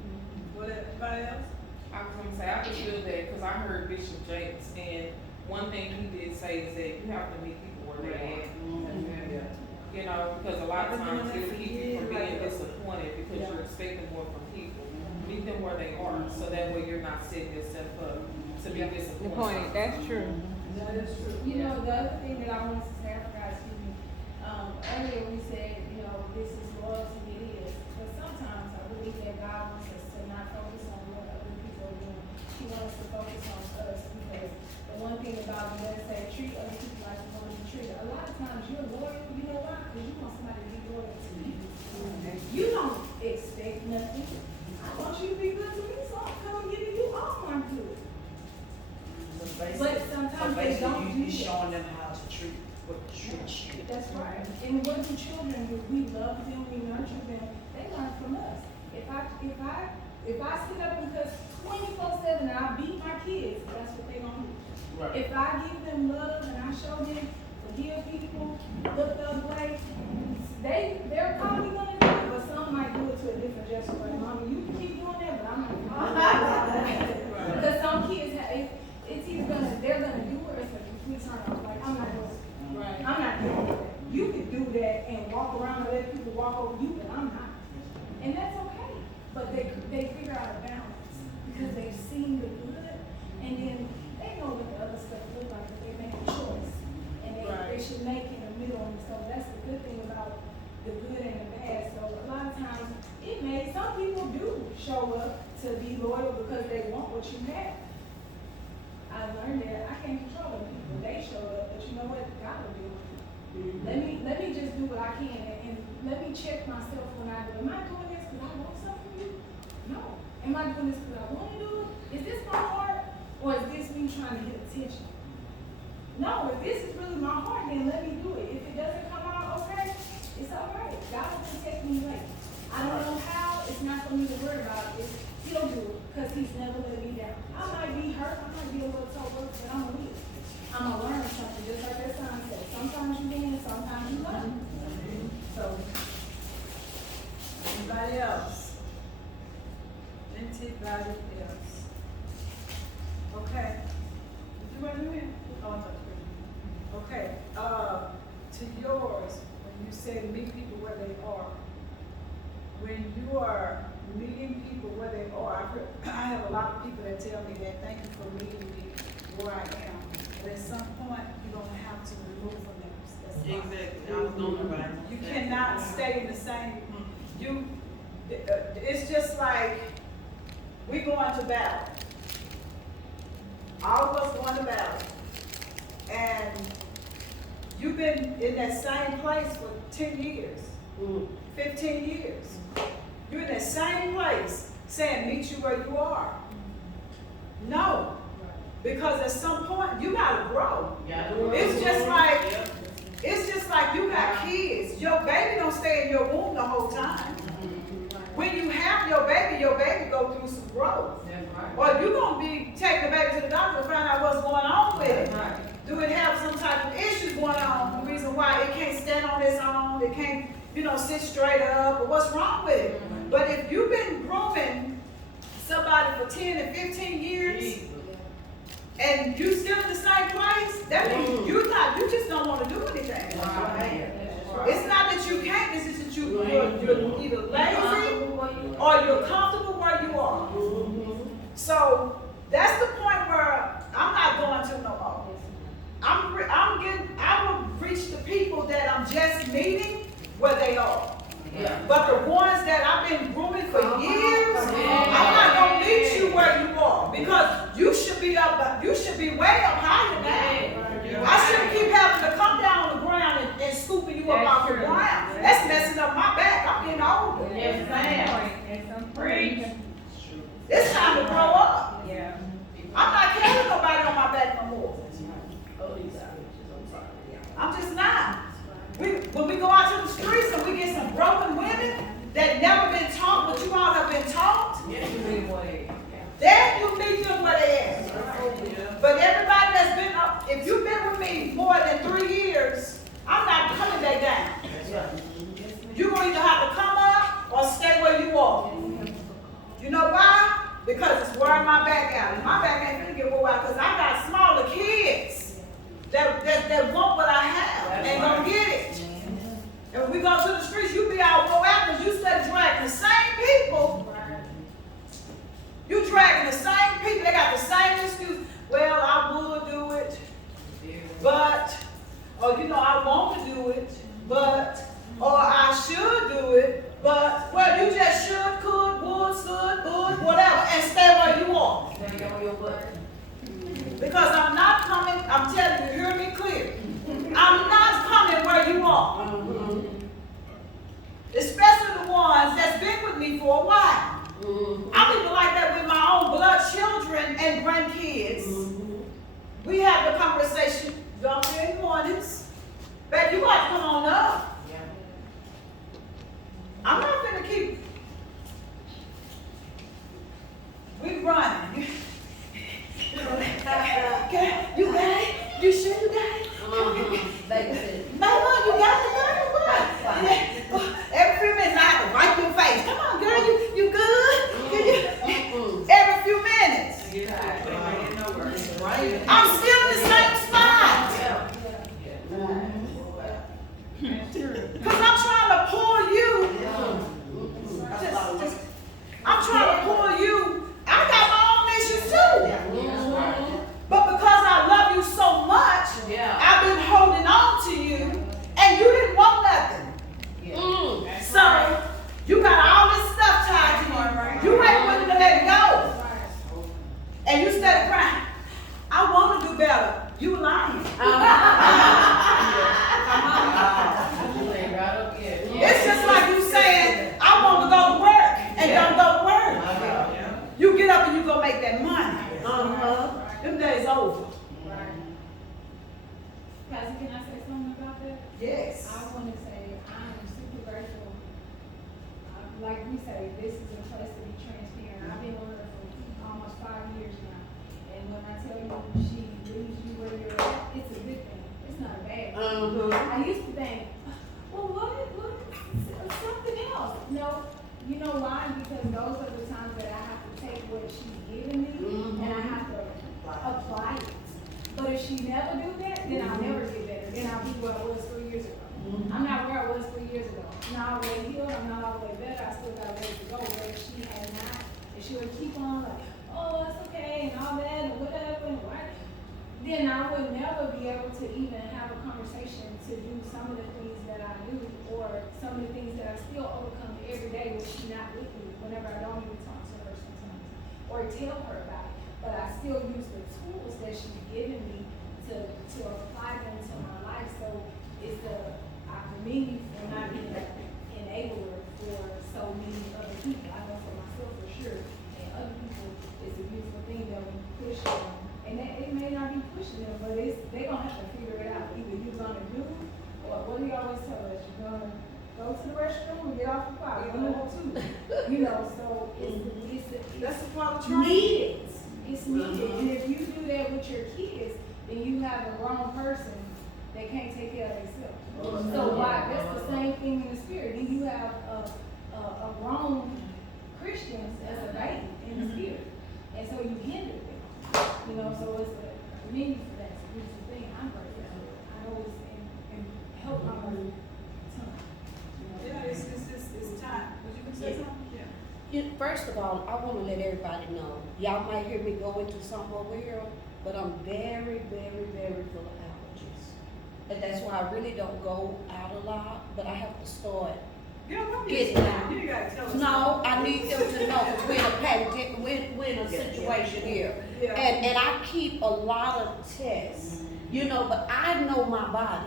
What, anybody else? I was gonna say, I just feel that, cause I heard Bishop Jakes, and one thing he did say is that you have to meet people where they're at. You know, because a lot of times it'll keep you from being disappointed because you're expecting more from people. Meet them where they are, so that way you're not setting yourself up to be Good disappointed. point, that's true. That is true. You know, the other thing that I wanted to say, I forgot, excuse me, earlier we said, you know, this is loyalty, it is, but sometimes I believe that God wants us to not focus on what other people are doing. He wants us to focus on us, because the one thing about me, let's say, treat other people like you want to be treated. A lot of times you're loyal, you know why? Because you want somebody to be loyal to you. You don't expect nothing. I want you to be good to me, so I'm coming giving you all my good. But sometimes they don't do You that. showing them how to treat you. That's right. And what do children do? We love them, we nurture them. They learn from us. If I sit up and cuss 24/7 and I beat my kids, that's what they gonna do. Right. If I give them love and I show them forgive people, look the other way, they're probably gonna do it, but some might do it to a different gesture. Like, Mommy, you can keep doing that, but I'm not gonna do it. Because some kids it's either they're gonna do it or it's a complete turn off. Like, I'm not doing it. Right. I'm not doing that. You can do that and walk around and let people walk over you, but I'm not. And that's okay. But they figure out a balance because they've seen the good, and then they know what the other stuff look like, but they make a choice. And they should make in the middle, and so that's the good thing about the good and the bad. So a lot of times some people do show up to be loyal because they want what you have. I learned that I can't control them people. They show up, but you know what? God will do it. Let me just do what I can, and let me check myself when I do. Am I doing this because I want something from you? No. Am I doing this because I want to do it? Is this my heart, or is this me trying to get attention? No. If this is really my heart, then let me do it. If it doesn't come out okay, it's all right. God will protect me later. I don't know how. It's not for me to worry about. He'll do it because He's never let me down. I might be hurt. I might be a little toe up, but I'm gonna live. I'm gonna learn something, just like that sign said. Sometimes you win, sometimes you learn. So, Anybody else? Anybody else? Okay. Did you want to do it? Oh, I thought you were. Okay, to yours, when you say meet people where they are, when you are meeting people where they are, I have a lot of people that tell me that thank you for meeting me where I am. But at some point, you're gonna have to remove from them. That's fine. Exactly, I was going right. You cannot stay in the same, it's just like, we going to battle. All of us going to battle. And you've been in that same place for 10 years, 15 years. You're in that same place saying, meet you where you are. No. Because at some point, you gotta grow. It's just like you got kids. Your baby don't stay in your womb the whole time. When you have your baby go through some growth. Or you gonna be taking the baby to the doctor to find out what's going on with it. Do it have some type of issues going on? The reason why it can't stand on its own, it can't, sit straight up, or what's wrong with it? But if you've been grooming somebody for 10 and 15 years, and you still in the same place, that means you just don't want to do anything. It's not that you can't, it's just that you're either lazy or you're comfortable where you are. So that's the point where I'm not going to no more. I will reach the people that I'm just meeting where they are. But the ones that I've been grooming for years, I'm not gonna meet you where you are, because you should be way up higher now. I shouldn't keep having to come down on the ground and scooping you up off the ground. That's messing up my back. I'm getting older. Yes, ma'am. Preach. It's time to grow up. Yeah. I'm not carrying nobody on my back no just wearing my back out. And my back ain't gonna get wore out because I got smaller kids that want what I have and gonna get it. And when we go to the streets, you be out wore out because you start dragging the same people. You dragging the same people. They got the same excuse. Well, I would do it, but, or you know, I want to do it, but, or I should do it, but, well, you just should, could, would, whatever, and stay where you are. Because I'm not coming, I'm telling you, hear me clear. I'm not coming where you are. Especially the ones that's been with me for a while. I'm even like that with my own blood children and grandkids. We have the conversation, don't be in mornings. Babe, you got to come on up. I'm not gonna keep. We running. Okay, you got it? You sure you got it? No, you got the girl. What? Every few minutes I have to wipe your face. Come on, girl, you good? Every few minutes. I'm still in the same spot. Because I'm trying to pull you. I'm trying to pull you. I got my own issues too. But because I love you so much, I've been holding on to you, and you didn't want nothing. So you got all this stuff tied to you. You ain't willing to let it go. And you started crying. I want to do better. You lying. It's just like you saying, I want to go to work and don't go to work. You get up and you go make that money. Them days over. Pastor, can I say something about that? Yes. I want to say I'm super grateful. Like we say, this is a place to be transparent. I've been with her for almost 5 years now. And when I tell you she leaves you where you're at, it's a good thing. It's not a bad thing. I used to think, well, what? Something else. No, you know why? Because those are the times that I have to take what she's giving me and I have to apply it. But if she never do that, then I'll never get better. Then I'll be where I was 3 years ago. I'm not where I was 3 years ago. I'm not all the way healed. I'm not all the way better. I still got a ways to go. But if she has not, if she would keep on like, oh, that's okay, and all that, and whatever, and what, then I would never be able to even have a conversation to do some of the things that I do, or some of the things that I still overcome every day when she's not with me, whenever I don't even talk to her sometimes, or tell her about it. But I still use the tools that she's given me to apply them to my life. So it's I commend you for not being an enabler for so many other people. I know for myself for sure, and other people, it's a beautiful thing that we push them. And that it may not be pushing them, but they're gonna have to figure it out. Either you're gonna do, or what do you always tell us? You're gonna go to the restroom and get off the pot. One of the two. You know, so That's the part of training. needed. It's needed. And if you do that with your kids, then you have a grown person that can't take care of themselves. So why? That's the same thing in the spirit. Then you have a grown Christians as a baby in the spirit. And so you hinder them. You know, so it's a meaning for that. It's a beautiful thing. I'm grateful for it. I know it's and help my mother a ton. You know, Yeah, it's time. Would you say something? First of all, I want to let everybody know, y'all might hear me go into somewhere weird, but I'm very, very, very full of allergies. And that's why I really don't go out a lot, but I have to start getting out. You gotta tell us. No, I need them to know we're in a pandemic, we're in a situation here. Yeah. And I keep a lot of tests, you know, but I know my body.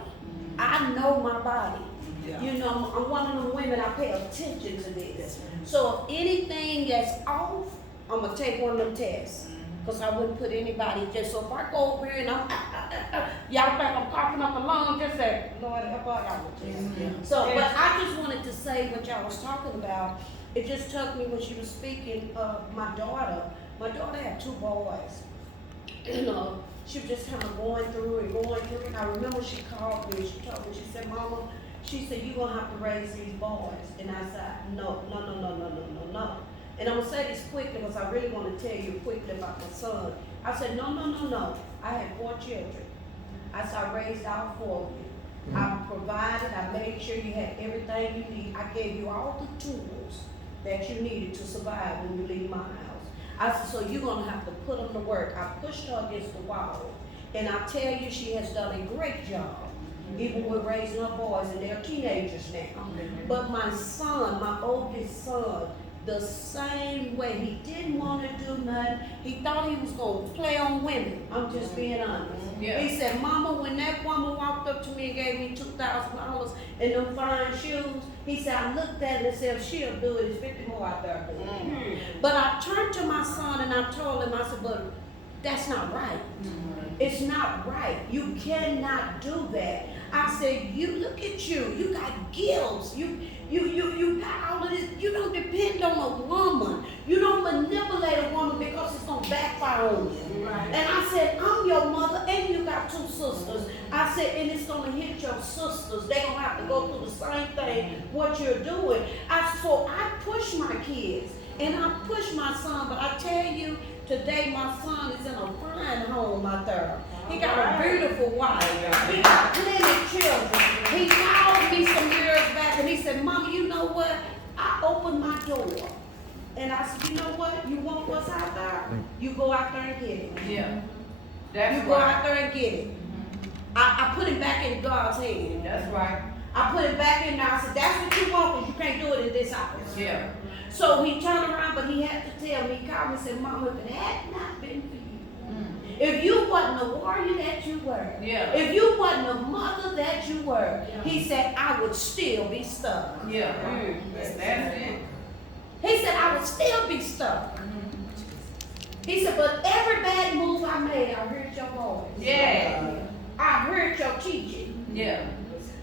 I know my body. Yeah. You know, I'm one of the women, I pay attention to this. So if anything that's off, I'm gonna take one of them tests. Cause I wouldn't put anybody just, so if I go over here and y'all think I'm coughing up a lung, just say, Lord, help out y'all. So, but I just wanted to say what y'all was talking about. It just took me when she was speaking of my daughter. My daughter had 2 boys. You know, she was just kind of going through. And I remember she called me, she told me, she said, Mama, she said, you're gonna have to raise these boys. And I said, no. And I'm gonna say this quickly because I really wanna tell you quickly about my son. I said, no. I had 4 children. I said, I raised all 4 of you. I provided, I made sure you had everything you need. I gave you all the tools that you needed to survive when you leave my house. I said, so you're gonna have to put them to work. I pushed her against the wall. And I tell you, she has done a great job, even with raising her boys, and they're teenagers now. But my son, my oldest son, the same way, he didn't want to do nothing. He thought he was going to play on women. I'm just being honest. Yeah. He said, Mama, when that woman walked up to me and gave me $2,000 and them fine shoes, he said, I looked at it and said, if she'll do it, it's 50 more out there doing it. But I turned to my son and I told him, I said, but that's not right. It's not right. You cannot do that. I said, you look at you. You got gills. You got all of this. You don't depend on a woman. You don't manipulate a woman because it's gonna backfire on you. Right. And I said, I'm your mother, and you got 2 sisters. I said, and it's gonna hit your sisters. They're gonna have to go through the same thing what you're doing. So I push my kids and I push my son, but I tell you, today my son is in a fine home out there. He got a beautiful wife. He got plenty of children. He called me some years back and he said, Mama, you know what? I opened my door. And I said, you know what? You want what's out there? You go out there and get it. Yeah. That's You go right. out there and get it. I put him back in God's hand. That's right. I put him back in there. I said, that's what you want, because you can't do it in this house. Yeah. So he turned around, but he had to tell me, he called me and said, Mama, if it had not been for you, if you wasn't the warrior that you were, Yeah. if you wasn't the mother that you were, he said, I would still be stuck. Yeah. That's it. He said, I would still be stuck. He said, but every bad move I made, I heard your voice. Yeah. I heard your teaching. Yeah.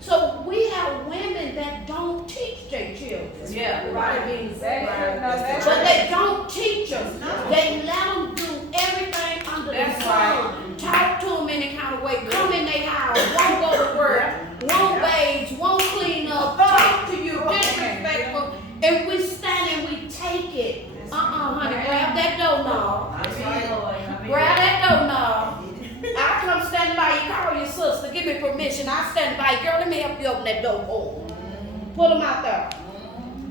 So we have women that don't teach their children. Yeah. Right. That's But they don't teach them. They let them do everything under That's the sun. Talk to them any kind of way. Come in their house. Won't go to work. Won't bathe. Won't clean up. Talk to you. Disrespectful. And we stand and we take it. Honey. Grab that doorknob. Grab that doorknob. I come stand by you. Call your sister. Give me permission. I stand by you. Girl, let me help you open that door hole. Put them out there.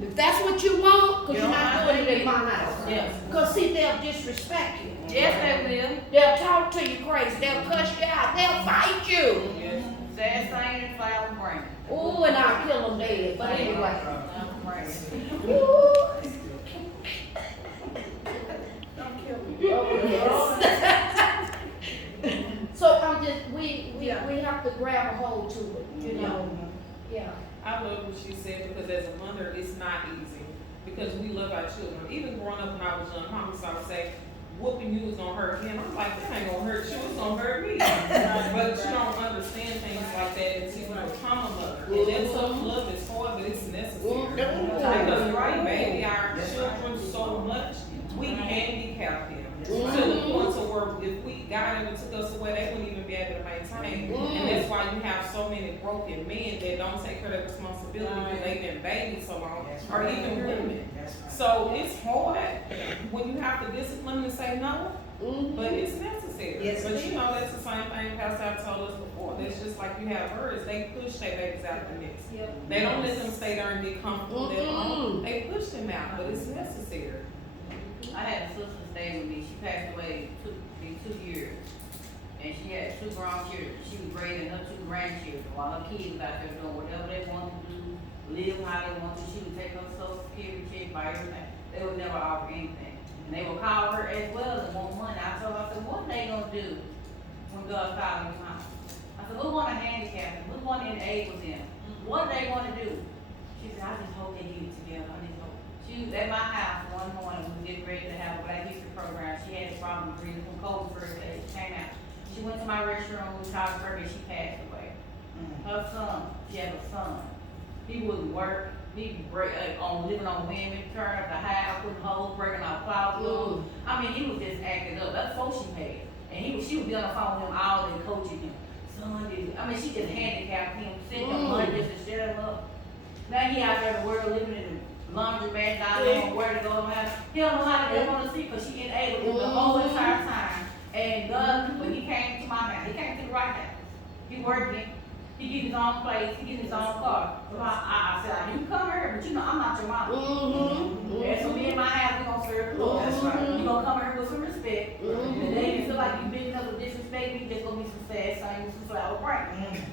If that's what you want, because you're not doing it in my house. Yes. Because see, they'll disrespect you. Yes, they will. They'll talk to you crazy. They'll cuss you out. They'll fight you. Sad thing and foul brain. Ooh, and I'll kill them dead. But anyway. So I'm just, we have to grab a hold to it, you know. Yeah. I love what she said, because as a mother, it's not easy, because we love our children. Even growing up when I was young, mom used to always say, whooping you is gonna hurt him. I'm like, that ain't gonna hurt you, it's gonna hurt me. But you don't understand things like that until you become a mother. And that self-love is hard, but it's necessary. Because we baby our children so much, we handicap them. To the point to where if we God ever took us away, they wouldn't even be able to maintain. And that's why you have so many broken men that don't take care of their responsibility because they've been babies so long, or even women. So it's hard when you have to discipline and say no, but it's necessary. Yes, But it you know, that's the same thing Pastor told us before. That's just like you have birds, they push their babies out the nest. They don't let them stay there and be comfortable. They push them out, but it's necessary. I had a sister stay with me. She passed away in 2 years. And she had 2 grown children. She was raising her 2 grandchildren while her kids was out there doing whatever they wanted to do, live how they wanted to. She would take her social security check, buy everything. They would never offer anything. And they would call her as well and want money. I told her, I said, what are they gonna do when God calls them out? I said, we want to handicap them. We want to enable them. What are they gonna do? She said, I just hope they get it together. I just hope. She was at my house one morning. We were getting ready to have a Black History program. She had a problem breathing from COVID first day. She came out. She went to my restroom. We talked to her and she passed away. Her son, she had a son. He wouldn't work. He living on women, turning up the house, putting holes, breaking out closets. I mean, he was just acting up. That's what she passed. And she would be on the phone with him all day coaching him. Son, I mean, she just handicapped him, sending him money just to shut him up. Now he out there in the world living in laundromat, I don't know where to go, man. He don't know how to get on the seat, cause she ain't able to the whole entire time. And God, when he came to my house, he came to the right house. He working, he get his own place, he get his own car. So I said, you come here, but you know, I'm not your mama. And so me and my house, we gonna serve the Lord. That's right. You gonna come here with some respect. And then you feel like you big enough to disrespect me, just gonna be some sad sign with some flower break.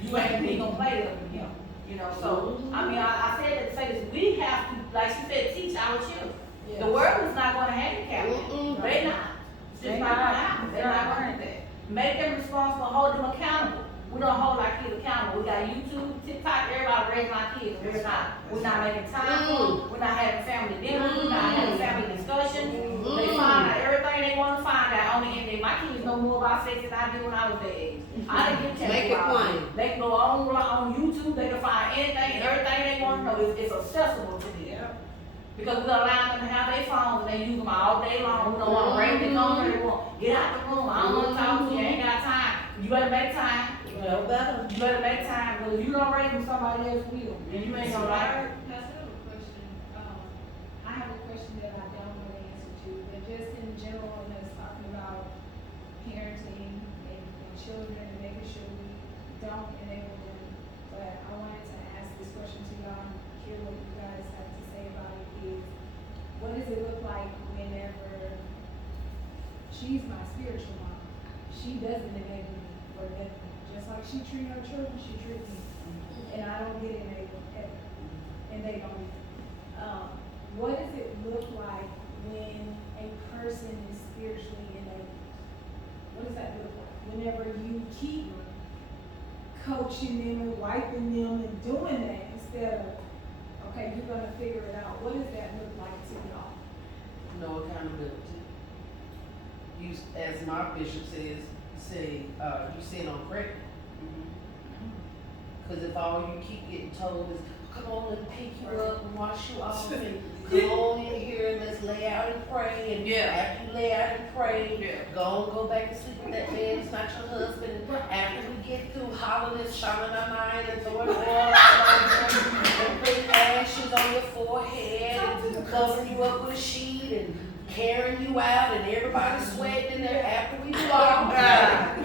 You ain't gonna play with him, you know. So, I mean, I said that to say this, we have to, like she said, teach our children. The world is not gonna handicap them. They not. It's just not gonna happen. They're not learning that. Make them responsible, hold them accountable. We don't hold our kids accountable. We got YouTube, TikTok, everybody raising our kids. We're not making time for them. We're not having family dinners. We're not having family discussions. They find out everything they want to find out on the internet. My kids know more about sex than I did when I was their age. I didn't get a chance Make to it watch plain. it. They can go on YouTube. They can find anything and everything they want to know. It's accessible to them. Because we allow them to have their phones and they use them all day long. We don't want to raise their phone. They want get out the room. I don't want to talk to you. I ain't got time. You better make time. Well, better. You better make time, because if you don't raise them, somebody else will, and you ain't gonna like it. That's another question. I have a question that I don't know the answer to, but just in general, when it's talking about parenting and children and making sure we don't enable them. But I wanted to ask this question to y'all and hear what you guys have to say about it is, what does it look like whenever she's my spiritual mom? She doesn't enable me for nothing. Just like she treat her children, she treat me. And I don't get enabled ever. And they don't. What does it look like when a person is spiritually enabled? What does that look like? Whenever you keep coaching them and wiping them and doing that instead of, okay, you're gonna figure it out. What does that look like to y'all? No accountability. You, as my bishop says, you sin on credit. Cause if all you keep getting told is, come on, let me pick you up and wash you off, and come on in here and let's lay out and pray, and after you lay out and pray, go back and sleep with that man, it's not your husband, and after we get through hollering and shining our mind and throwing oil on you, and putting ashes on your forehead, and covering you up with a sheet, and carrying you out, and everybody sweating in there after we do all that.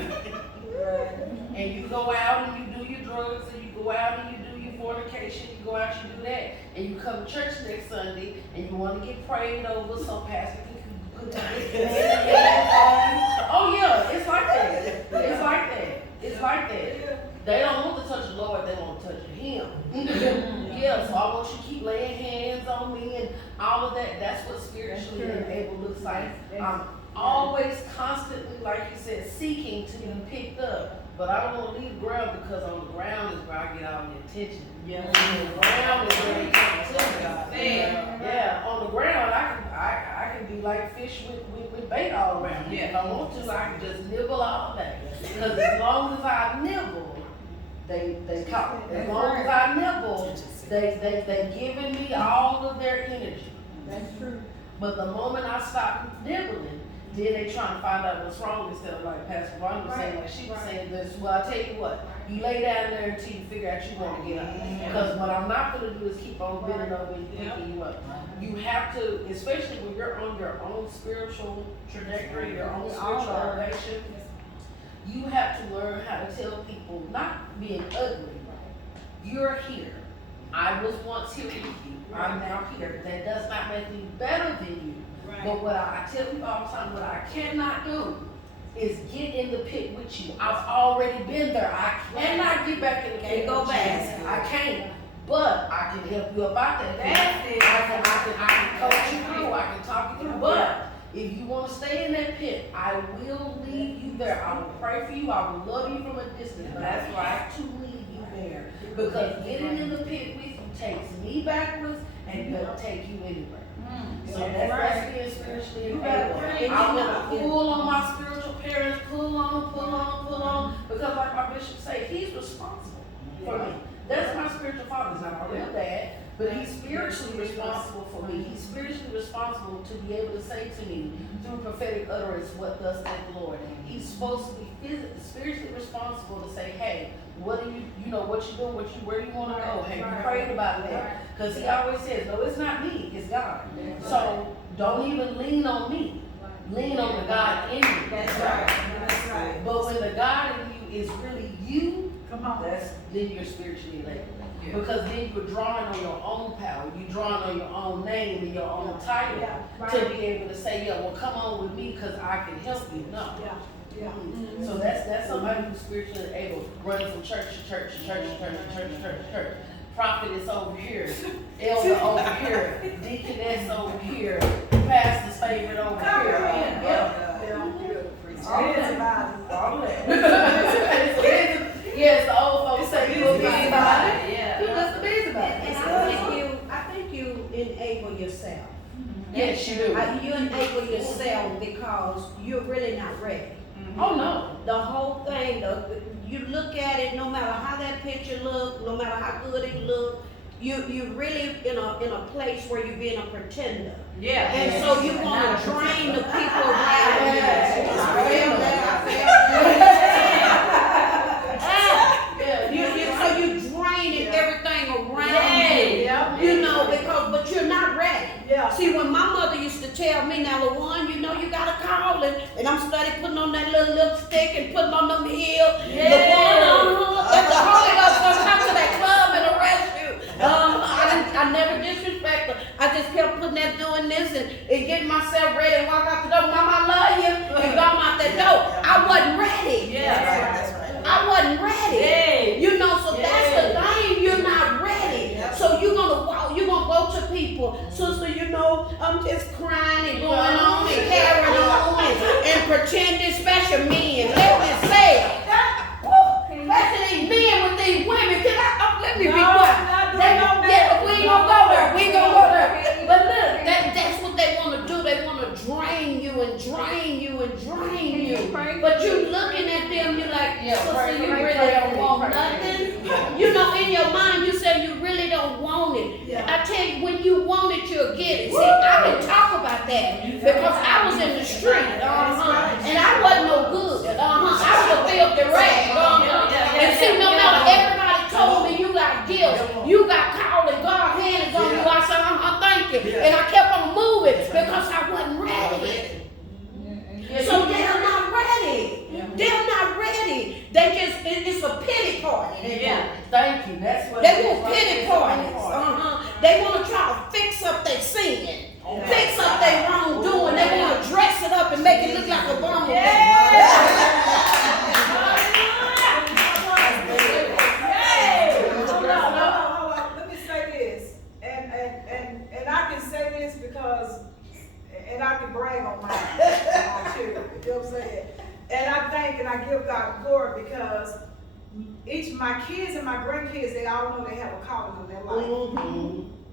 And you go out and you do your drugs, and you go out and you do your fornication, you go out, you do that, and you come to church next Sunday, and you want to get prayed over, so pastor can put his hands on you. Oh yeah, it's like that. It's like that. It's like that. They don't want to touch the Lord, they want to touch him. Yeah, so I want you to keep laying hands on me and all of that. That's what spiritually enabled looks like. I'm always constantly, like you said, seeking to be picked up. But I don't want to leave the ground, because on the ground is where I get all the attention. Yeah. On the ground is where they come to me. Yeah. On the ground, I can be like fish with bait all around. Yeah. If I want to, I can just nibble all day. Because as long as I nibble, they come. As long as I nibble, they giving me all of their energy. That's true. But the moment I stop nibbling, then they trying to find out what's wrong, instead of like Pastor Ron was saying, like she was saying this. Well, I tell you what, you lay down there until you figure out you want to get up. Because what I'm not going to do is keep on bending over and picking you up. You have to, especially when you're on your own spiritual trajectory, your own spiritual elevation, you have to learn how to tell people, not being ugly, you're here. I was once here with you. I'm now here. That does not make me better than you. But what I tell people all the time, what I cannot do is get in the pit with you. I've already been there. I cannot get back in the pit. Go back. I can't. But I can help you about that. I can coach you through. I can talk you through. But if you want to stay in that pit, I will leave you there. I will pray for you. I will love you from a distance. But I have to leave you there. Because getting in the pit with you takes me backwards and it'll take you anywhere. So that's being spiritually enabled. I want to pull on my spiritual parents, pull on, because like my bishop say, he's responsible for me. That's my spiritual father. He's not my real dad, but he's spiritually responsible for me. He's spiritually responsible to be able to say to me through prophetic utterance, what thus saith the Lord. He he's supposed to be spiritually responsible to say, hey, what do you know, what you doing, where you wanna go? Have you prayed about that? Cause he always says, no, it's not me, it's God. So don't even lean on me. Lean on the God in you. That's right. But when the God in you is really you, Come on. then you're spiritually led. Because then you're drawing on your own power. You're drawing on your own name and your own title to be able to say, yeah, well, come on with me because I can help you. No. Yeah. So that's somebody who's spiritually able, running from church to church to church to church to church to church to church. Prophet is over here, elder over here, deaconess over here, pastor's favorite over here. All that. Yes, the old folks say you a busybody. Yeah. You just a busybody. And I think you enable yourself. Yes, you do. You enable yourself because you're really not ready. Oh no. The whole thing, you look at it, no matter how that picture look, no matter how good it look, you really in a place where you're being a pretender. Yeah. And so you want to drain the people around you. So you draining everything around you. You know, but you're not ready. Yeah. See, when my mother used to tell me, now LaJuan, you know you gotta call and I'm studying putting on that little lipstick and putting on them heels. If the Holy Ghost gonna come to that club and arrest you. I never disrespect her. I just kept putting that, doing this and getting myself ready and walk out the door. Mama, I love you. And gone out that door. I wasn't ready. Yeah. I wasn't ready. You know, so that's the thing. You're not ready. So you're gonna walk, you're gonna go to people, sister, you know, I'm just crying and going on and carrying on and pretending, special men. Let me say it. Especially these men with these women. Let me be quiet. We ain't gonna go there. We ain't gonna go there. But look, that's what they want to do. They want to drain you and drain you and drain you. But you looking at them, you're like, sister, you really don't want nothing. You know, in your mind, you say you really don't want it. I tell you, when you want it, you'll get it. See, I can talk about that because I was in the street, and I wasn't no good. I was a filthy rag. And see, no matter everybody told me you got guilt, you got called and God handed on you. I said, thank you. And I kept on moving because I wasn't ready. So they're not ready. They're not ready. They just, it's a pity party. Thank you. That's what They want pity parties. They want to try to fix up their sin. Fix up their wrongdoing. They want to dress it up and make it look like a bumblebee. Let me say this, and I can say this because, and I can brag on mine too. You know what I'm saying? And I thank and I give God glory because each of my kids and my grandkids, they all know they have a calling in their life.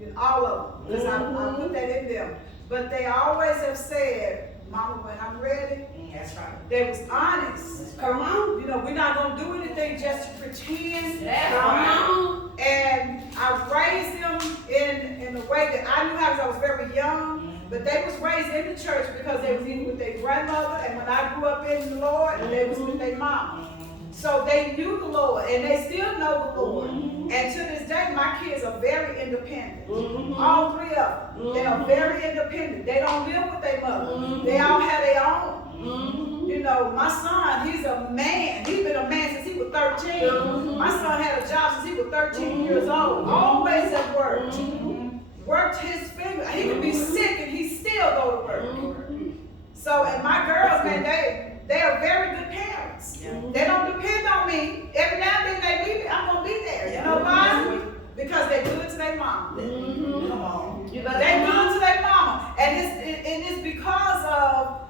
You know, all of them, because I put that in them. But they always have said, Mama, when I'm ready, That's right. they was honest. Come on. You know, we're not gonna do anything just to pretend. Come on. And I raised them in the way that I knew how, because I was very young. But they was raised in the church because they was in with their grandmother, and when I grew up in the Lord, they was with their mama. So they knew the Lord, and they still know the Lord. And to this day, my kids are very independent. All three of them. They are very independent. They don't live with their mother. They all have their own. You know, my son, he's a man. He's been a man since he was 13. My son had a job since he was 13 years old. Always at work. Worked his finger. He could be sick and he still go to work. So, and my girls, man, they are very good parents. They don't depend on me. Every now and then they need me, I'm gonna be there. You know why? Because they're good to their mama. Come on. They're good to their mama. And it's because of,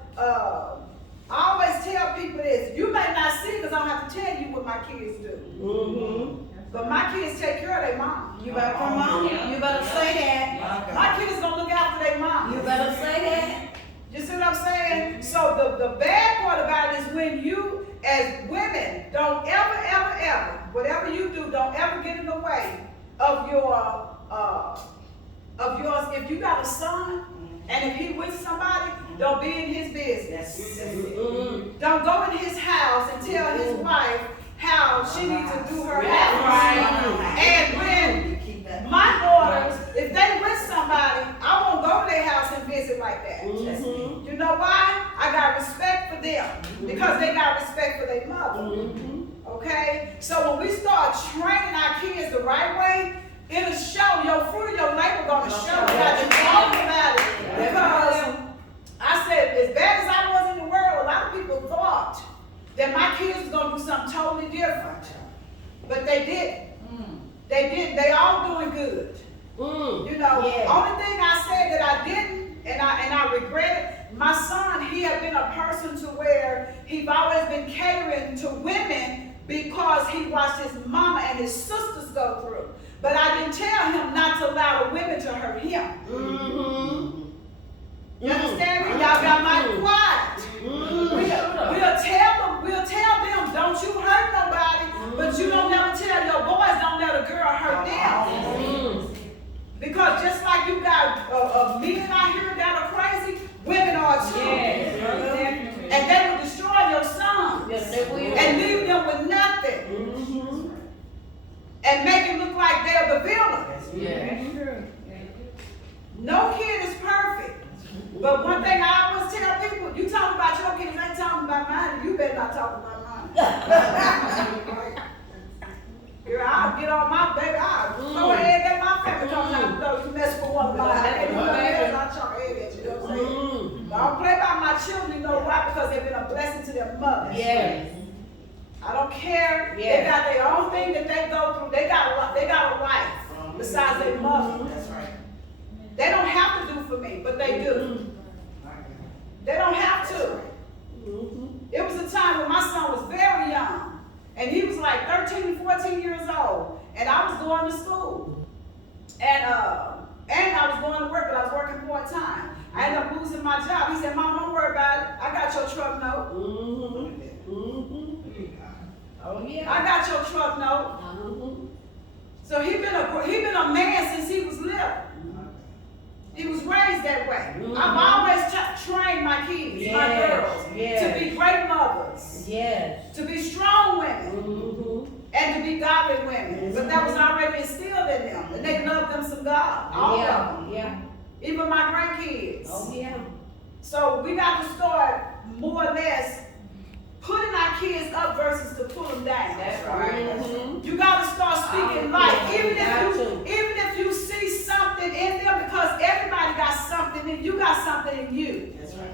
I always tell people this, you may not see it because I don't have to tell you what my kids do. But my kids take care of their mom. You better come on. You better say that. My kids gonna look out for their mom. You better say that. You see what I'm saying? So the bad part about it is when you, as women, don't ever, whatever you do, don't ever get in the way of yours. If you got a son, and if he with somebody, don't be in his business. Don't go in his his wife how she needs to do her Right. house. And when Keep that. my daughters, if they with somebody, I won't go to their house and visit like that. Mm-hmm. You know why? I got respect for them because they got respect for their mother. Mm-hmm. Okay? So when we start training our kids the right way, it'll show your fruit of your labor gonna show that you talking about it. Because I said, as bad as I was in the world, a lot of people thought that my kids was gonna do something totally different. But they didn't. They didn't. They all doing good. You know, Yeah. only thing I said that I didn't, and I regret it, my son, he had been a person to where he's always been catering to women because he watched his mama and his sisters go through. But I didn't tell him not to allow the women to hurt him. Mm-hmm. You understand me? Y'all got my quiet. We'll tell them, don't you hurt nobody, but you don't never tell your boys, don't let a girl hurt them. Because just like you got men out here that are crazy, women are too. And they will destroy your sons. Yes, they will. And leave them with nothing. Mm-hmm. And make it look like they're the villain. Yeah. True. No kid is perfect. But one thing I always tell people, you talk about your kids, ain't talking about mine, you better not talk about mine. Girl, I'll get on my baby, I'll throw a egg at my family, come out the door, you mess with one of mine. And you know that, I'll chuck an egg at you, you know what I'm saying? I don't play by my children, you know why? Because they've been a blessing to their mothers. Yes. I don't care, they Yeah. got their own thing that they go through, they got a life besides their mother. That's right. They don't have to do for me, but they do. They don't have to. It was a time when my son was very young, and he was like 13, 14 years old, and I was going to school. And I was going to work, but I was working part-time. I ended up losing my job. He said, Mom, don't worry about it. I got your truck note. Oh, yeah. I got your truck note. So he been a man since he was little. He was raised that way. I've always trained my kids, my girls, to be great mothers, Yes. to be strong women, and to be godly women. But that was already instilled in them, and they love them some God. All of them. Yeah. Even my grandkids. Oh, yeah. So we got to start more or less putting our kids up versus to pull them down. That's right. You got to start speaking life, even if you see something in them, because everybody got something in you. Got something in you. That's right.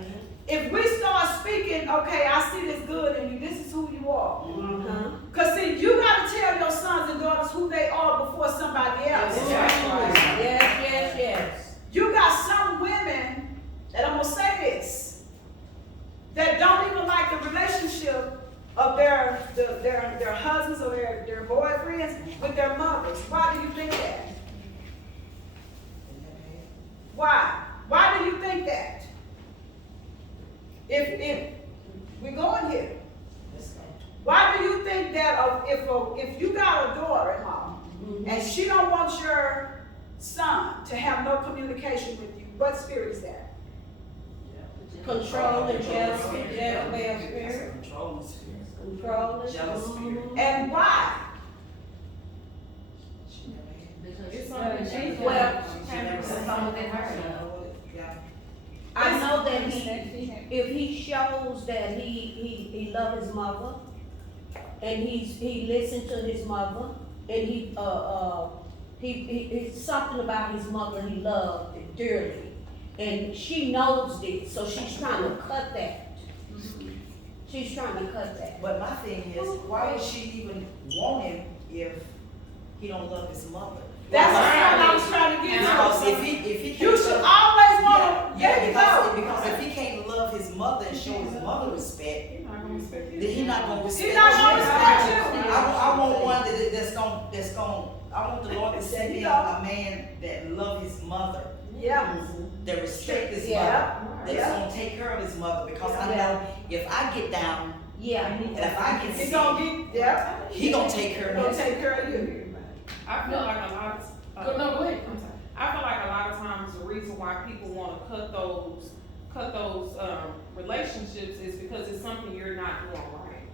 If we start speaking, okay, I see this good in you. This is who you are. Cause see, you got to tell your sons and daughters who they are before somebody else. Yes. You got some women, and I'm gonna say this, that don't even like the relationship of their husbands or their boyfriends with their mothers. Why do you think that? Why? Why do you think that? If we're going here, why do you think that if you got a daughter-in-law and she don't want your son to have no communication with you, what spirit is that? Control and jealousy, Jezebel spirit. Controlling spirit. Control and Jealous spirit. And why? It's something Well, Yeah. I know that if he shows that he loves his mother, and he listened to his mother, and it's something about his mother he loved dearly, and she knows this, so she's trying to cut that. She's trying to cut that. But my thing is, why would she even want him if he don't love his mother? That's what I was trying to get Because to. if he You can't should love- always want to, Yeah, there you go. because if he can't love his mother and show his mother respect, You're not gonna respect then he's not gonna respect He's not gonna you. respect you. I want one that's gonna, I want the Lord to send me a man that love his mother, Yeah. that respect his Yeah. mother, that's gonna take care of his mother, because I know if I get down, Yeah. and if I get He's sick, gonna get, yeah. he gonna take care He'll of me. take care of you. I feel like a lot of. No, go ahead. I'm sorry. I feel like a lot of times the reason why people want to cut those relationships is because it's something you're not doing right.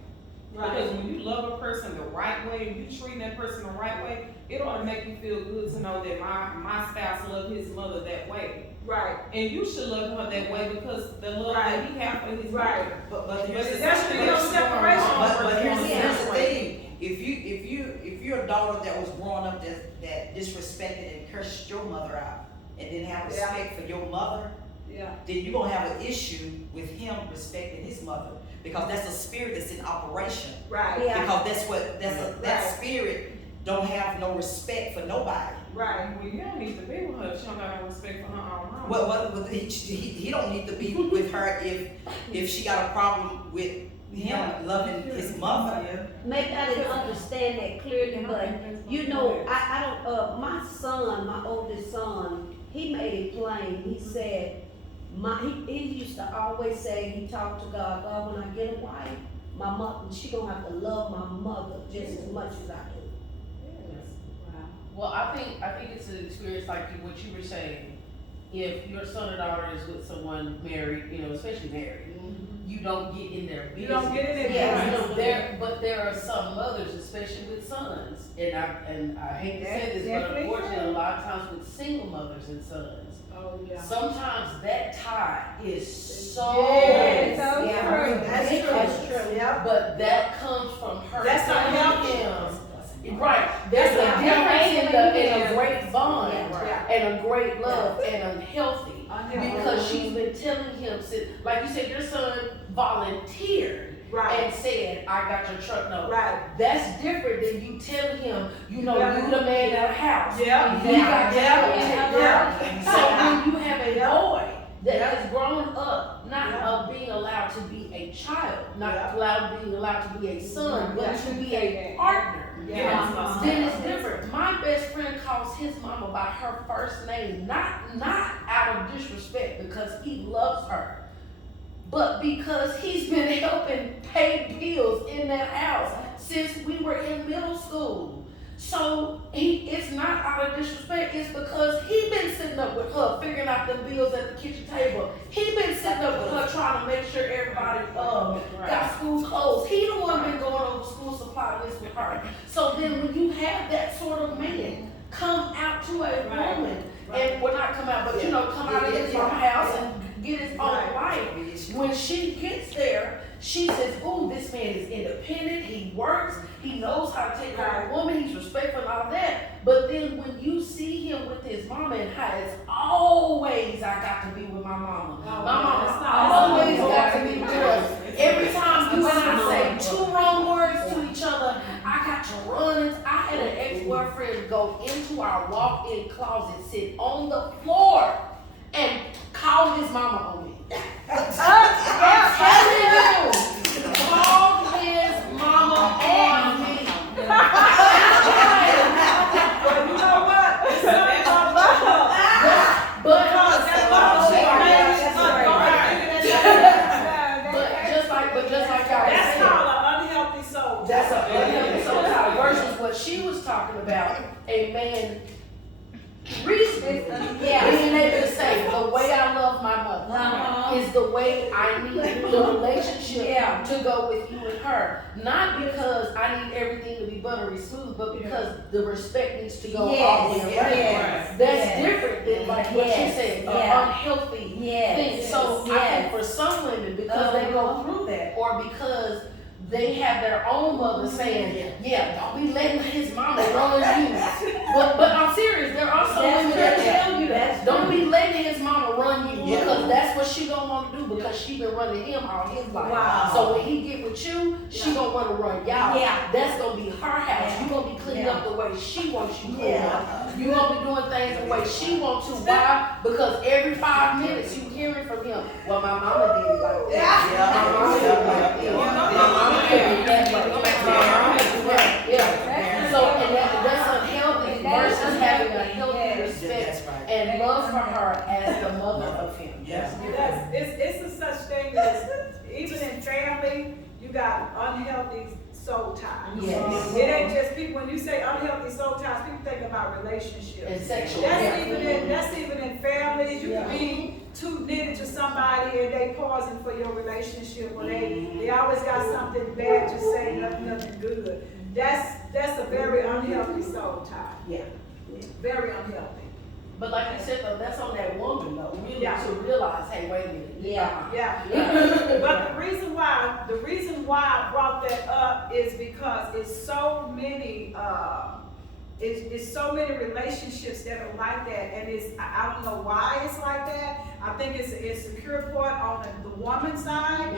Because love a person the right way and you treating that person the right way, it ought to make you feel good to know that my spouse loved his mother that way. Right. And you should love her that way because the love that he has for his Right. mother. But here's But the that should be no separation. But here's Yeah. the thing, if you're a daughter that was growing up that disrespected and cursed your mother out and didn't have respect for your mother, Yeah. then you're gonna have an issue with him respecting his mother, because that's a spirit that's in operation. Right. Yeah. Because that Right. spirit don't have no respect for nobody. Right. Well, you don't need to be with her if she don't got no respect for her own mama. Well, he don't need to be with her if she got a problem with him loving his mother. Maybe I didn't understand that clearly, but you know, I don't, my son, my oldest son, he made it plain. He said, he used to always say, he talked to God, God, when I get a wife, my mother, she gonna have to love my mother just as much as I do. Well, I think it's an experience like what you were saying. If your son or daughter is with someone married, especially married, you don't get in their business. You don't get in their Yeah. business. But there are some mothers, especially with sons, and I hate to say this, but Definitely unfortunately, true. a lot of times with single mothers and sons, Oh, yeah. sometimes that tie is so Yes, so Yeah. true. That's true. That's true. Yeah. but that comes from her That's not telling healthy. him. Right, there's That's a not difference in a great bond Yeah. and a great love and unhealthy. Unhealthy. Because she's been telling him, like you said, your son volunteered Right. and said, I got your truck note. Right. That's different than you telling him, Yeah. you the man of the house. Yeah. You got Yeah. that. Yeah. So when you have a boy that Yeah. has grown up, not Yeah. being allowed to be a child, not Yeah. being allowed to be a son, but Yeah. to be a partner. Yeah. Then it's different. My best friend calls his mama by her first name, not out of disrespect because he loves her, but because he's been helping pay bills in that house since we were in middle school. So it's not out of disrespect, it's because he been sitting up with her figuring out the bills at the kitchen table. He been sitting up with her trying to make sure everybody got school clothes. He the one been going over school supply list with her. So then when you have that sort of man come out to a woman, and well not come out, but come out of his own house and get his own life. When she gets there, she says, "Oh, this man is independent. He works. He knows how to take care of a woman. He's respectful and all that." But then when you see him with his mama and how it's always, I got to be with my mama. My mama always got to be with us. Every time you and I say two wrong words to each other, I got to run. I had an ex-boyfriend go into our walk-in closet, sit on the floor, and call his mama on me. I'm telling you, call his mama on me. But you know what? It's not about love. Because that's what she But just like y'all That's said, called an unhealthy soul. that's a unhealthy soul tie versus what she was talking about, a man reasoning, being able to say, the way I love my mother is the way I need the relationship to go with you and her. Not because I need everything to be buttery smooth, but because the respect needs to go all the way around. That's different than like what you said, an unhealthy thing. So I think for some women, because they go through that, or because they have their own mother saying, don't be letting his mama run you. But I'm serious, there are some women that tell you that. Don't be letting his mama run you, because that's what she don't want to do, because she been running him all his life. Wow. So when he get with you, she gonna want to run y'all. That's gonna be her house. You gonna be cleaning up the way she wants you cleaned up. You gonna be doing things the way she wants to. Why? Because every 5 minutes you hearing from him, well, my mama did it like that. My mama did it like this. My mama So and that's unhealthy versus having a healthy respect and love for her as the mother of him. It's a such thing as, even in family, you got unhealthy soul ties. Yes. It ain't just people, when you say unhealthy soul ties, people think about relationships. And sexual. That's even in families. You can be too knitted to somebody and they pausing for your relationship, or they always got something bad to say. left nothing good. That's a very unhealthy soul tie. Yeah. Very unhealthy. But like you said though, that's on that woman though, really Yeah. to realize, hey, wait a minute. Yeah. Yeah. But the reason why I brought that up is because it's so many, it's so many relationships that are like that, and I don't know why it's like that. I think it's a insecure part on the woman's side,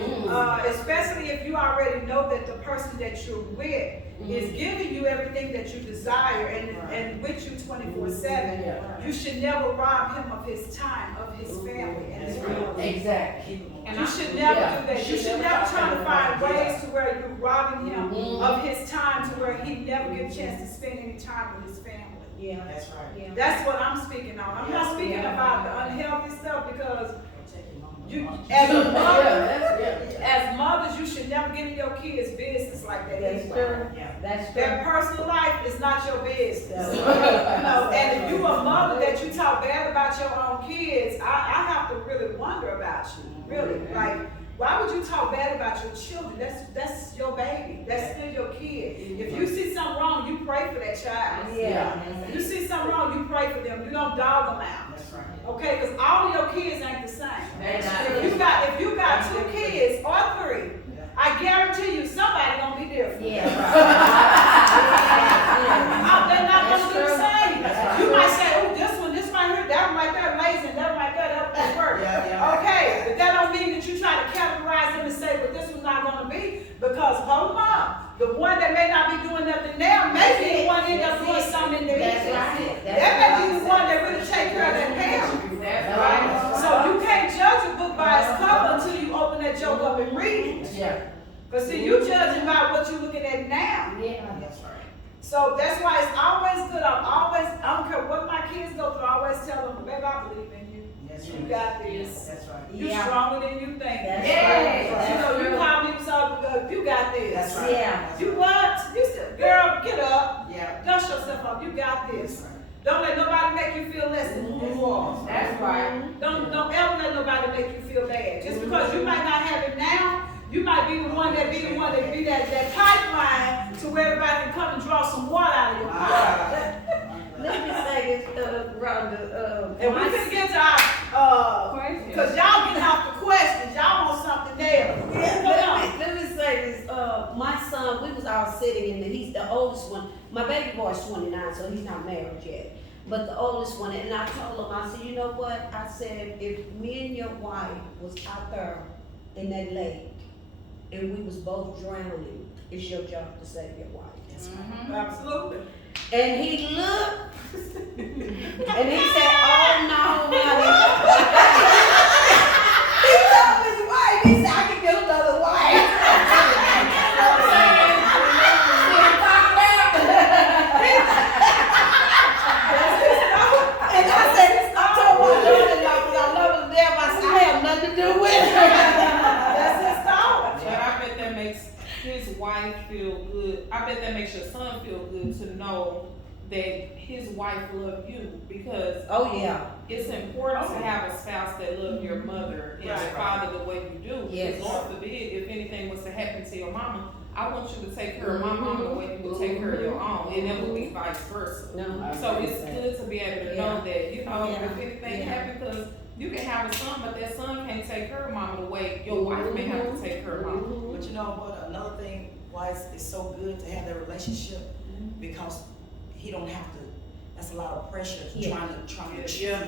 especially if you already know that the person that you're with is giving you everything that you desire and with you 24/7. Yeah. You should never rob him of his time, of his family, and his family. Exactly. You should never Yeah. do that. You should never try to find ways to where you're robbing him of his time to where he never get a chance to spend any time with his family. Yeah. That's right. Yeah. That's what I'm speaking on. I'm not speaking about the unhealthy stuff because you, Yeah, as a mother, that's, as mothers, you should never get in your kids' business like that. That's anyway. true. Yeah. That's true. Their personal life is not your business. Yeah. You know, and if you a mother that you talk bad about your own kids, I have to really wonder about you. Really, like, why would you talk bad about your children? That's your baby. That's still your kid. If you see something wrong, you pray for that child. Yeah. If you see something wrong, you pray for them. You don't dog them out. That's right. Okay, because all of your kids ain't the same. That's If you got 2 kids or 3, I guarantee you somebody gonna be different. They're not gonna do the same. You might say, oh, this right here, that one right there, lazy, and that one right there, that one work. Okay, but that don't mean that you try to categorize them and say, well, this one's not gonna be, because hold on, the one that may not be doing nothing now, may be the one end up doing something in the That's future. right. That may be the one that really take care of that parent. That's right. So you can't judge a book by its cover until you open that joke up and read it. Yeah. But see, you judging by what you're looking at now. Yeah. That's right. So that's why it's always good. I don't care what my kids go through, I always tell them, baby, I believe in you. That's You right. got this. That's right. You're Yeah. stronger than you think. That's Yeah. right. You know, you That's call me so you got this. That's right. Yeah. You what? You said, girl, get up. Yeah. Dust yourself up. You got this. That's right. Don't let nobody make you feel less than who you are. That's right. Don't ever let nobody make you feel bad. Just because you might not have it now, you might be the one that be that pipeline to where everybody can come and draw some water out of your pipe. Let me say this, Rhonda, And we can get to our, cause y'all getting off the questions, y'all want something there. let me say this, my son, we was all sitting he's the oldest one, my baby boy's 29, so he's not married yet. But the oldest one, and I told him, I said, you know what? I said, if me and your wife was out there in that lake, and we was both drowning, it's your job to save your wife. That's right. Absolutely. And he looked, and he said, oh no, honey. He told his wife, he said, I can get another wife. And I said, I told my daughter-in-law, because I love her to death, I said, I have nothing to do with it. That's his thought. But I bet that makes his wife feel good. I bet that makes your son feel good to know that his wife loved you, because Oh, yeah. it's important to have a spouse that loves your mother and your Right. father the way you do. Yes. Because Lord forbid, if anything was to happen to your mama, I want you to take care of my mama the way you would take care of your own, and it would be vice versa. No. So it's good to be able to know that, you know, Yeah. if anything Yeah. happens, because you can have a son, but that son can't take care of mama the way your wife may have to take care of mama. But you know what, another thing why it's so good to have that relationship, because he don't have to, that's a lot of pressure Yeah. trying to choose Yeah.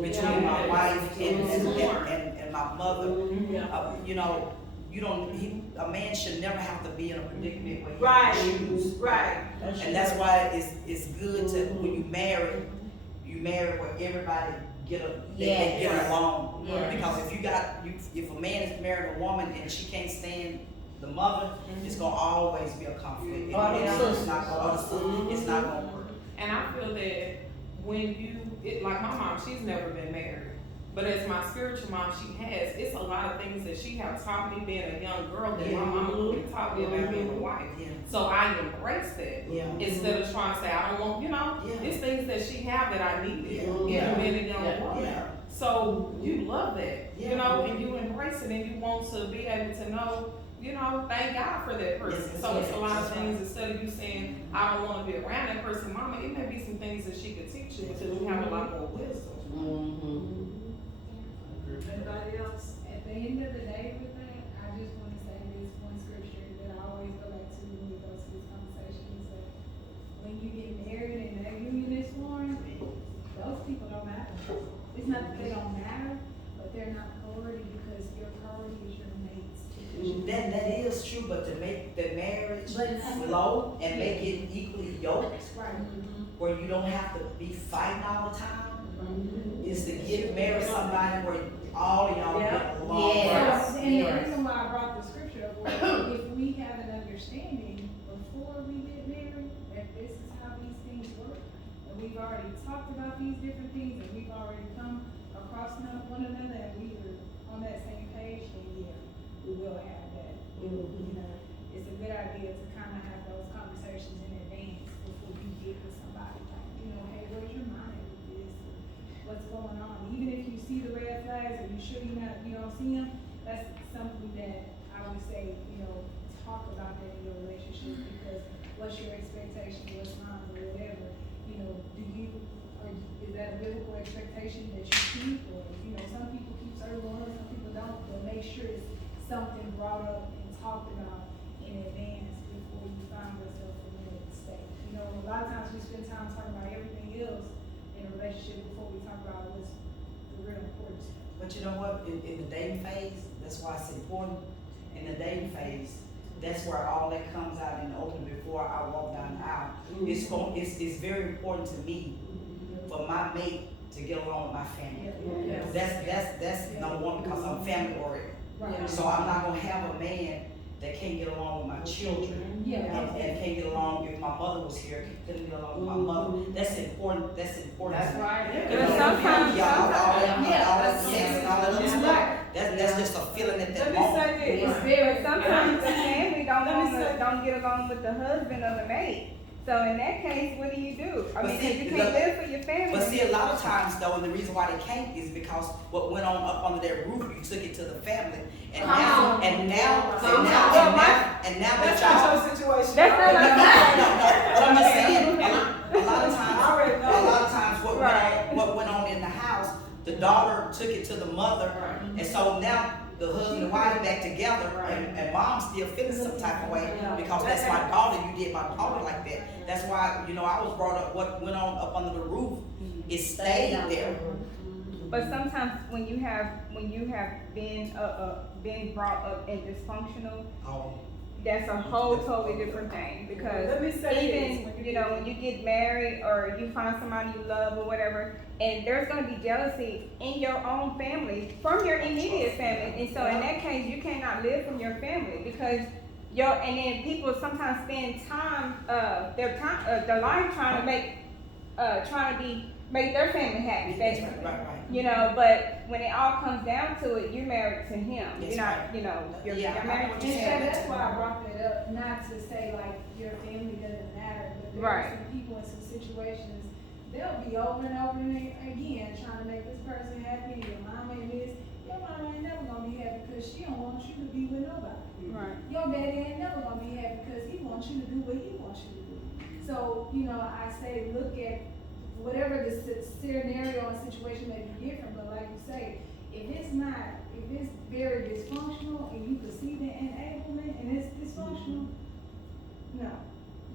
between my wife and my mother. You know, a man should never have to be in a predicament where he Right. has to choose. Right. And that's why it's good to, when you marry where everybody they get Yes. along. Yeah. Because if a man is married a woman and she can't stand the mother, it's gonna always be a conflict. Or the And sister. it's not gonna work. And I feel that like my mom, she's never been married. But as my spiritual mom, she has. It's a lot of things that she has taught me being a young girl that my mama couldn't taught me about being a wife. Yeah. So I embrace that. Yeah. Instead of trying to say, I don't want, Yeah. it's things that she have that I needed Yeah. in being a young woman. Yeah. So you love that, Yeah. and you embrace it, and you want to be able to know, you know, thank God for that person. Yes, So it's a yes, lot of that's things, instead of you saying, I don't wanna be around that person, mama, it may be some things that she could teach you because you have a lot more wisdom. Anybody else? At the end of the day with that, I just wanna say this one scripture that I always go back to when we go to this conversation is that when you get married and that union is formed, those people don't matter. It's not that they don't matter, but they're not priority because your priority is your mates. That is true, but to make the marriage But- flow and make it equally yoked, Right. where you don't have to be fighting all the time, is to get married somebody where all of y'all get along. Yes. So, and the reason why I brought the scripture up was if we have an understanding before we get married, that this is how these things work, and we've already talked about these different things, and we've already come across one another, and we were on that same page, then yeah, we will have that. You know, it's a good idea to kind of have those conversations in advance before we get with somebody, like, you know, hey, where's your mind with this? What's going on? Even if you see the red flags, or you sure you don't see them, that's something that I would say, you know, talk about that in your relationship, because what's your expectation, what's mine, or whatever, you know, is that a biblical expectation that you keep, or, you know, some people keep certain ones, some people don't, but make sure it's something brought up and talked about in advance before you find yourself in that state. You know, a lot of times we spend time talking about everything else in a relationship before we talk about what's the real important stuff. But you know what, in the dating phase, that's why it's important, in the dating phase, that's where all that comes out in the open before I walk down the aisle. It's very important to me for my mate to get along with my family. That's number one, because I'm family oriented. Right. So I'm not gonna have a man that can't get along with my children. Yeah. And can't get along, if my mother was here, couldn't get along with my mother. That's important. That's You right. know, But sometimes- yeah, all that Yeah. sex and all that other Yeah. stuff. That's just a feeling at Let that me moment. say this. But sometimes the family Let me say- don't get along with the husband or the mate. So in that case, what do you do? I But mean, see, if you can't live for your family. But see, a lot of times though, and the reason why they can't is because what went on up under their roof, you took it to the family. And now that That's y'all. not your situation. That's not No, my- but I'm just saying, a lot of I times, already know. what went on in the house, the daughter took it to the mother, and so now the husband and wife back together, and mom's still feeling some type of way, because that's my daughter, you did my daughter like that. That's why, you know, I was brought up, what went on up under the roof, it stayed there. But sometimes when you have been brought up in dysfunctional, Oh, that's a whole totally different thing, because Let me say even, this. you know, when you get married or you find somebody you love or whatever, and there's gonna be jealousy in your own family, from your immediate family, and so in that case, you cannot live from your family, because and then people sometimes spend time, their life trying to make their family happy, basically. right. You know, but when it all comes down to it, you're married to him. Yes, You're not, right. you know, you're Yeah, I know married what to you're him. saying. That's why I brought that up, not to say like your family doesn't matter, but there Right. are some people in some situations, they'll be over and over and again trying to make this person happy, your mama and this, your mama ain't never gonna be happy because she don't want you to be with nobody. Right. Your daddy ain't never gonna be happy because he wants you to do what he wants you to do. So, you know, I say look at whatever the scenario and situation may be different, but like you say, if it's very dysfunctional and you can see the enablement and it's dysfunctional, no.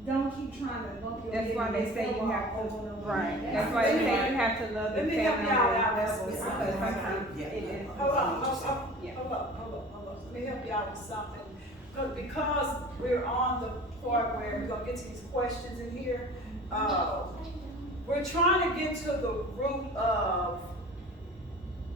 Don't keep trying to bump your That's head why they against say the you wall have to, over and over. right, that's why they say you have to love Let your me help family y'all on out all with levels, something. because sometimes Yeah. it is. Hold on. Let me help you out with something. Because we're on the part where we're gonna get to these questions in here, we're trying to get to the root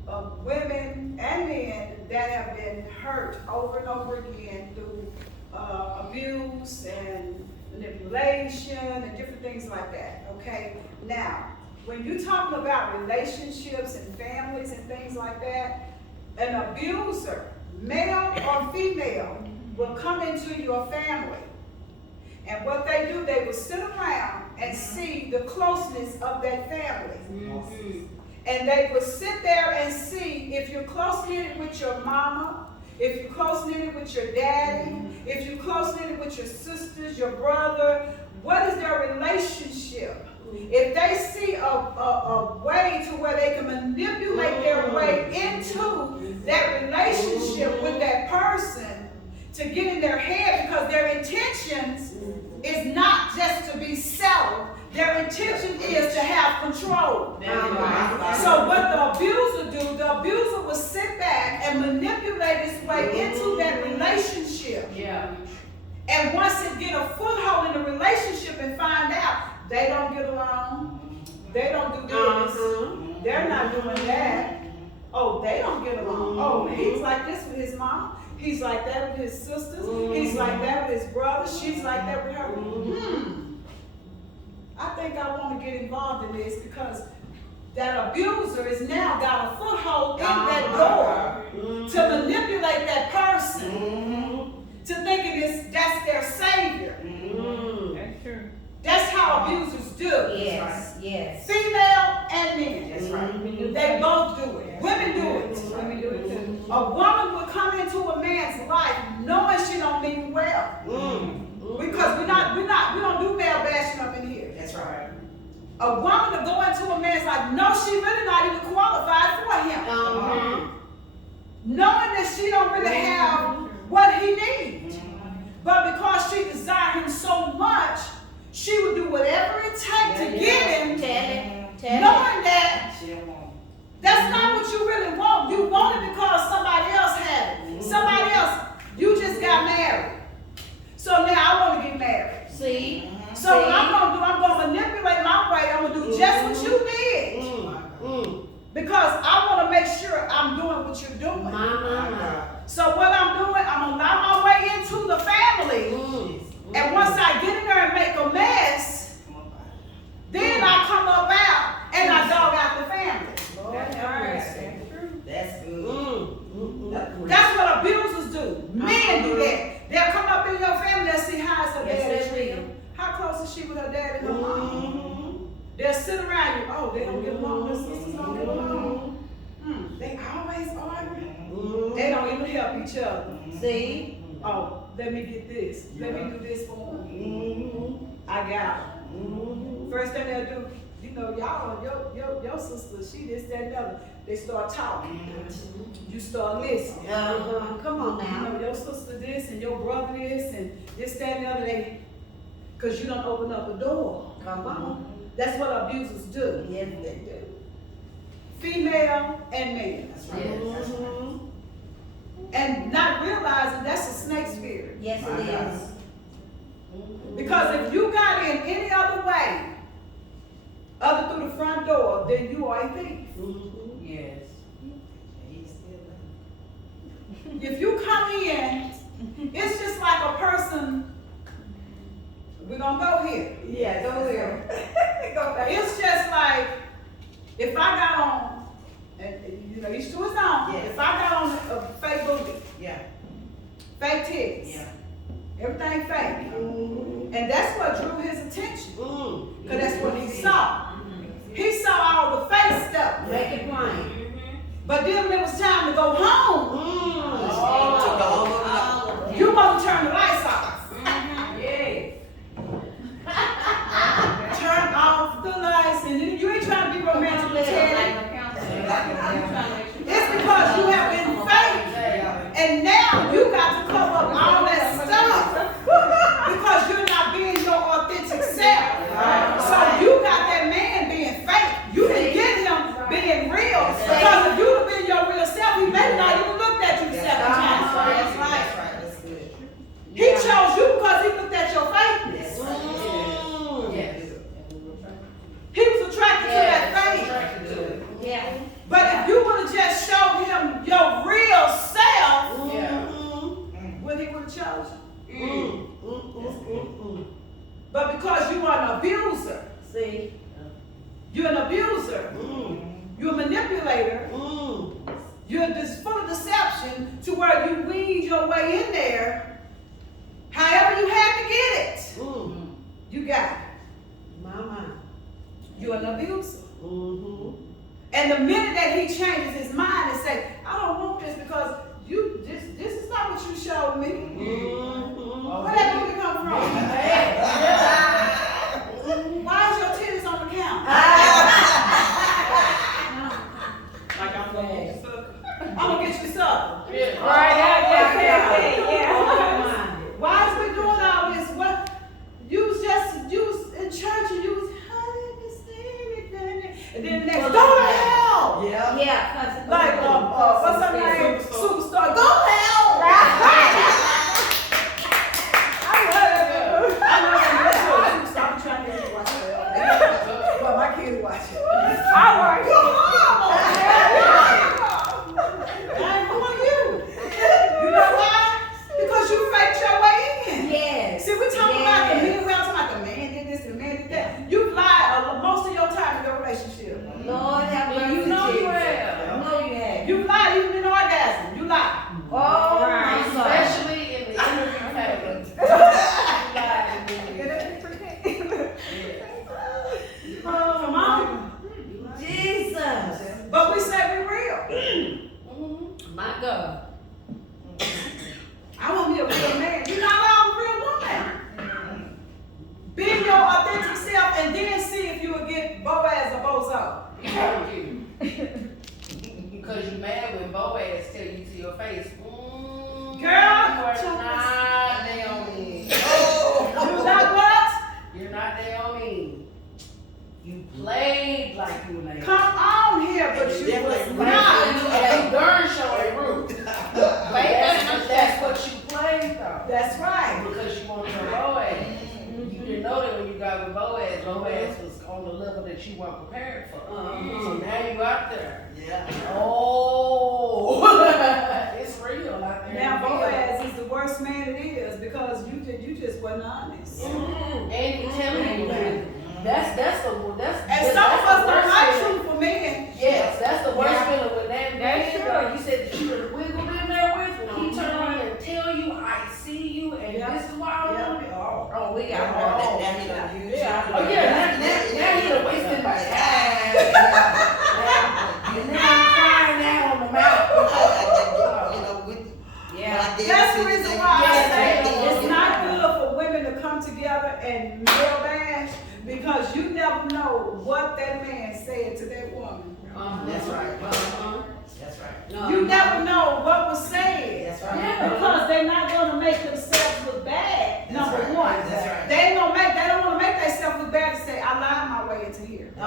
of women and men that have been hurt over and over again through abuse and manipulation and different things like that, okay? Now, when you're talking about relationships and families and things like that, an abuser, male or female, will come into your family. And what they do, they will sit around and see the closeness of that family. And they will sit there and see if you're close knit with your mama, if you're close knitted with your daddy, if you're close knitted with your sisters, your brother, what is their relationship? If they see a way to where they can manipulate their way into that relationship with that person to get in their head, because their intentions is not just to be settled. Their intention is to have control. So what the abuser do, the abuser will sit back and manipulate his way into that relationship. Yeah. And once it get a foothold in the relationship and find out they don't get along, they don't do this, they're not doing that. Oh, they don't get along. Oh, he's like this with his mom. He's like that with his sisters. He's like that with his brothers. She's like that with her. I think I want to get involved in this, because that abuser has now got a foothold in that door to manipulate that person to thinking that's their savior. That's true. That's how abusers do. Yes, yes. Female and men. That's right. They both do it. Women do it. Women do it too. A woman will come into a man's life knowing she don't mean well. Because we don't do male bashing up in here. That's right. A woman to go into a man's life, no, she really not even qualified for him. Knowing that she don't really have what he needs. But because she desired him so much, she would do whatever it takes to get him, knowing that She don't want. that's not what you really want. You want it because somebody else had it. Somebody else, you just got married. So now I want to get married. See? So what I'm going to do, I'm going to manipulate my way. I'm going to do just what you did. Because I want to make sure I'm doing what you're doing. So what I'm doing, I'm going to allow my way into the family. And once I get in there and make a mess, then I come up out and I dog out the family. That's good. That's what abusers do. Men do that. They'll come up in your family and see how is her Yes, dad they treat her. How close is she with her dad and her mom? They'll sit around you. Oh, they don't get along. Their sisters don't get along. They always arguing. They don't even help each other. See? Oh, let me get this. Let me do this for them. I got it. First thing they'll do, you know, y'all, your sister, she this, that, and the other. They start talking. You start listening. Come on You now. know, your sister this and your brother this and this, that, and the other. Because you don't open up the door. Come on. That's what abusers do. Yes, they do. Female and male. That's right. That's right. And not realizing that's a snake spirit. Yes, it is. Because if you got in any other way, other through the front door, then you are a thief. Yes. He's still If you come in, it's just like a person. We're gonna go here. Yeah, Go here. It's just like if I got on, and you know, each to his own. Yes. If I got on a fake booty, Yeah. fake tits, Yeah. everything fake, and that's what drew his attention, because that's what he saw. He saw all the fake stuff. Make it plain. But then when it was time to go home, Took all of it. you want to turn the lights off. Turn off the lights, and then you ain't trying to be romantic with Teddy. It's because you have been fake, and now you got to cover up all that stuff because you're not being your authentic self. So you got that man being fake. You didn't get him being real, because if you'd have been your real self, he may not even looked at you seven times. That's right. That's good. He chose you because he looked at your fakeness. He was attracted to that fake. Yeah. But if you would have just showed him your real self, would he would have chosen? But because you are an abuser, See? you're an abuser, you're a manipulator, you're just full of deception to where you weed your way in there, however you had to get it, you got it. Mama. You're an abuser. And the minute that he changes his mind and say, I don't want this because this your ass was on the level that you weren't prepared for. Uh-huh. So now you out there. Yeah. Oh, it's real out there. Now Boaz is the worst man it is because you just wasn't honest. And he telling you that. That's And some of us don't like truthful men. Yes, that's the worst feeling when that That's man, true. you said that you would wiggle in there with, and he turn around and tell you, I see you, and Yeah. this is why I want to be. Oh, we got Now he done used you. Oh yeah, now he done wasted my time. And now I'm crying now on the mountain. You know, with. Yeah. That's the reason why I say Yeah. it's not good for women to come together and male bash because you never know what that man said to that woman. That's right. Uh-huh. That's right. No, You never know what was said. That's right. Yeah. Because they're not gonna make themselves look bad, That's number right. one. That's right. They don't wanna make themselves look bad to say, I lied my way into here. Oh,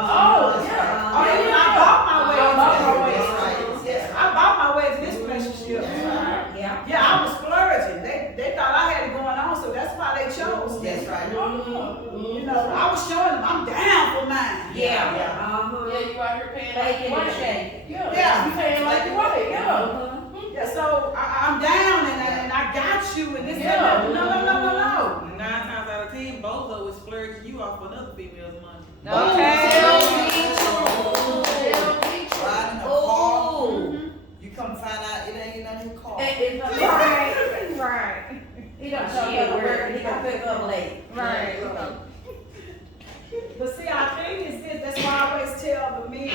That's yeah. Or even I bought my way I bought into my way. this. That's right. That's right. I bought my way into this relationship. Yeah. Yeah, I was splurging. They thought I had it going on, so that's why they chose me. That's right. You know, I was showing them I'm down for mine. Yeah. Yeah. Uh-huh. Yeah, you out here paying like Making you it right. shake. Yeah, Yeah. you paying like you right, yeah. Uh-huh. Yeah, so I'm down and I got you and this Yeah. that. No. 9 times out of 10, both of us splurging you off another female's money. Okay. Tell me true. Tell me true. Riding a car. Oh. You come find out it ain't nothing in the car. Right, right, He done show you a word. He gonna pick up late. right. But see, our thing is this, that's why I always tell the men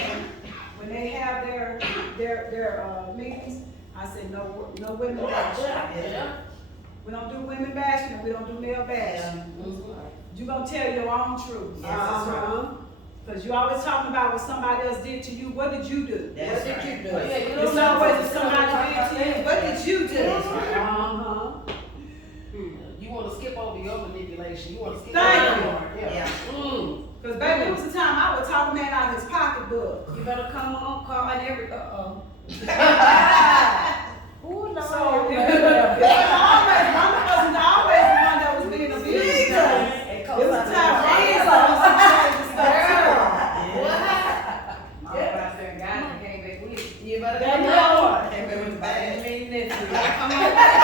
when they have their meetings, I say no women bashing. Yeah. We don't do women bashing and we don't do male bashing. You gonna tell your own truth. Yes, that's right. Uh-huh. Cause you always talking about what somebody else did to you. What did you do? That's What did right. you do? Oh, yeah, you It's always what somebody did to you. What did you do? Uh-huh. You want to skip over your manipulation. You want to skip Thank over you. your part. Yeah. Yeah. Cause baby, there was a time I would talk a man out of his pocketbook. You better come on, call and every, Ooh, no. So, mama wasn't always the one that was being abused. It was a time Reza was saying stuff too. What happened? Yeah. Came back with you. You better That come know. on. Came back with the bag. You better come on back.